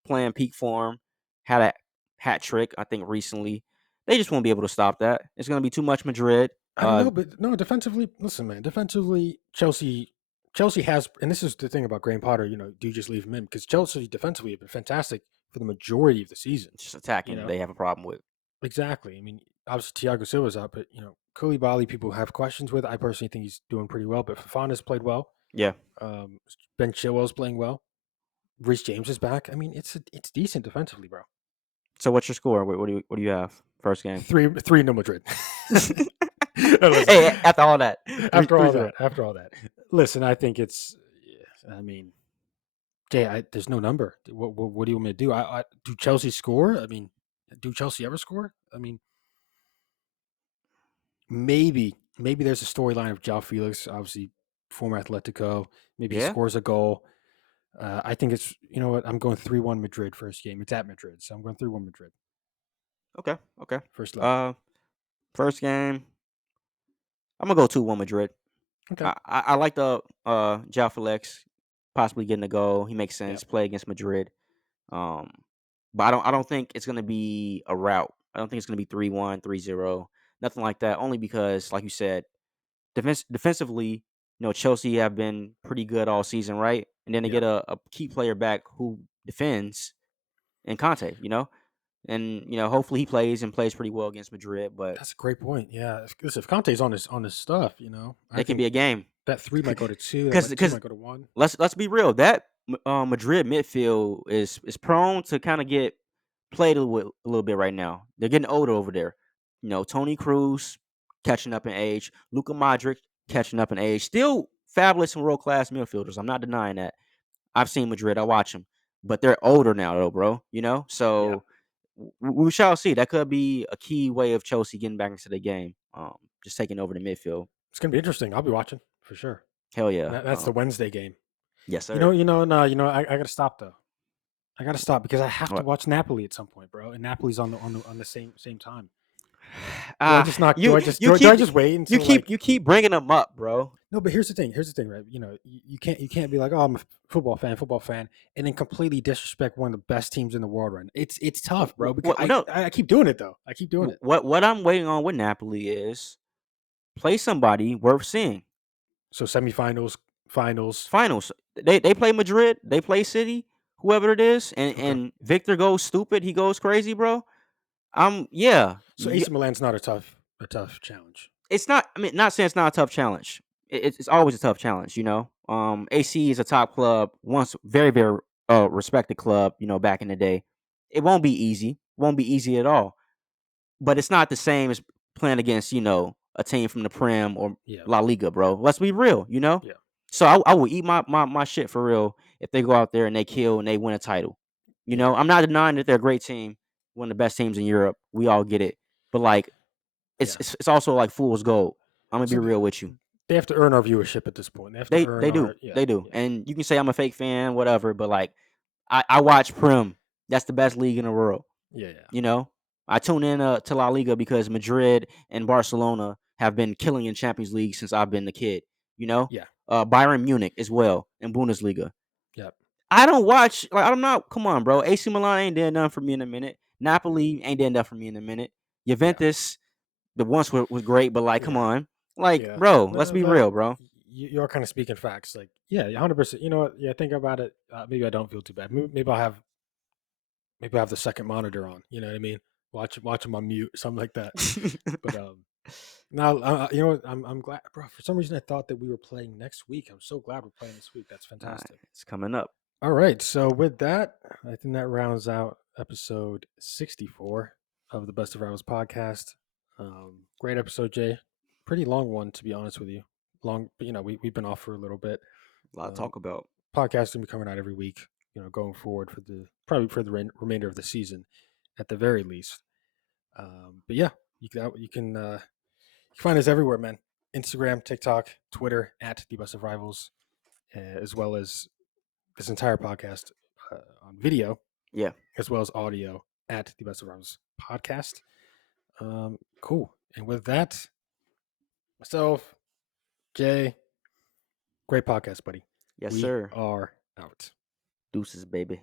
playing peak form, had a hat trick, I think, recently. They just won't be able to stop that. It's gonna be too much Madrid. I don't know, but no, defensively. Listen, man, defensively, Chelsea Chelsea has, and this is the thing about Graham Potter. Do you just leave him in? Because Chelsea defensively have been fantastic for the majority of the season. It's just You attacking. know, They have a problem with. exactly. I mean, obviously Thiago Silva's out, but Koulibaly people have questions with. I personally think he's doing pretty well, but Fofana's played well. Yeah. Um, Ben Chilwell's playing well. Reece James is back. I mean, it's decent defensively, bro. So what's your score? What do you have? First game. 3 no Madrid. Listen, Hey, after all that, three after three all zero. that, listen, I think it's. I mean, Jay, there's no number. What do you want me to do? I do Chelsea score? I mean, do Chelsea ever score? I mean, maybe there's a storyline of João Felix, obviously former Atletico. Maybe he Yeah. scores a goal. I think it's what I'm going 3-1 Madrid first game. It's at Madrid, so I'm going 3-1 Madrid Okay. Okay. first leg. Uh, first game. I'm gonna go 2-1 Madrid. Okay. I like the João Felix possibly getting a goal. He makes Yeah. sense. Play against Madrid. Um, but I don't think it's gonna be a rout. I don't think it's gonna be 3-1, 3-0, nothing like that. Only because, like you said, defensively, Chelsea have been pretty good all season, right? And then they Yeah. get a key player back who defends in Conte, and hopefully he plays and plays pretty well against Madrid. But That's a great point. Yeah. If Conte's on his stuff, I they can be think a game that 3 might go to 2. That because might 2 because might go to 1. let's be real. That Madrid midfield is prone to kind of get played a little bit right now. They're getting older over there. Tony Cruz catching up in age. Luka Modric catching up in age. Still fabulous and world class midfielders. I'm not denying that. I've seen Madrid. I watch them, but they're older now, though, bro. Yeah. So we shall see. That could be a key way of Chelsea getting back into the game. Just taking over the midfield. It's gonna be interesting. I'll be watching for sure. Hell yeah. That's the Wednesday game. Yes, You know, sir. no, I gotta stop though. I gotta stop because I have to What? watch Napoli at some point, bro. And Napoli's on the same time. Do I Ah, just not? you Do I just you do I keep just wait you until keep like? you keep bringing them up, bro. No, but here's the thing. Here's the thing, right? You can't be like, oh, I'm a football fan, and then completely disrespect one of the best teams in the world right now. It's tough, bro. Because What? I No. I keep doing it though. I keep doing it. What I'm waiting on with Napoli is play somebody worth seeing. So semifinals, finals. Finals. They play Madrid. They play City. Whoever it is, and Okay. and Victor goes stupid. He goes crazy, bro. Yeah. So AC Milan's not a tough challenge. It's not. I mean, not saying it's not a tough challenge. It's always a tough challenge. AC is a top club, once very very respected club. Back in the day, it won't be easy. Won't be easy at all. But it's not the same as playing against a team from the Prem or Yeah. La Liga, bro. Let's be real. Yeah. So I will eat my shit for real if they go out there and they kill and they win a title. Yeah. I'm not denying that they're a great team, one of the best teams in Europe. We all get it, but like it's Yeah. it's, it's also like fool's gold. I'm gonna be So real with you. they have to earn our viewership at this point. They have to They earn they do our yeah, they do, yeah, and you can say I'm a fake fan, whatever, but like I watch Prem. That's the best league in the world. yeah, yeah, You know, I tune in to La Liga because Madrid and Barcelona have been killing in Champions League since I've been a kid. You know, yeah, Bayern Munich as well in Bundesliga. yeah, I don't watch. Like I'm not. Come on, bro. AC Milan ain't done nothing for me in a minute. Napoli ain't done nothing for me in a minute. yeah, Juventus, the once was great, but like, come yeah, on, like, yeah. bro, let's No, be no, real, bro. you're kind of speaking facts. Like, yeah, 100%. You know what? Yeah, think about it. Maybe I don't feel too bad. Maybe I have the second monitor on. You know what I mean? Watch them on mute, something like that. But now you know what? I'm glad, bro. For some reason, I thought that we were playing next week. I'm so glad we're playing this week. That's All right, fantastic. it's coming up. All right. So with that, I think that rounds out episode 64 of the Best of Rivals podcast. Great episode, Jay. Pretty long one, to be honest with you. Long, but we've been off for a little bit. A lot to Um, talk about. Podcast gonna be coming out every week. Going forward probably for the remainder of the season, at the very least. But yeah, you can find us everywhere, man. Instagram, TikTok, Twitter at the Best of Rivals, as well as this entire podcast on video Yeah. as well as audio at the Best of Rivals podcast. Cool. And with that, myself, Jay, great podcast, buddy. Yes, We sir. are out. Deuces, baby.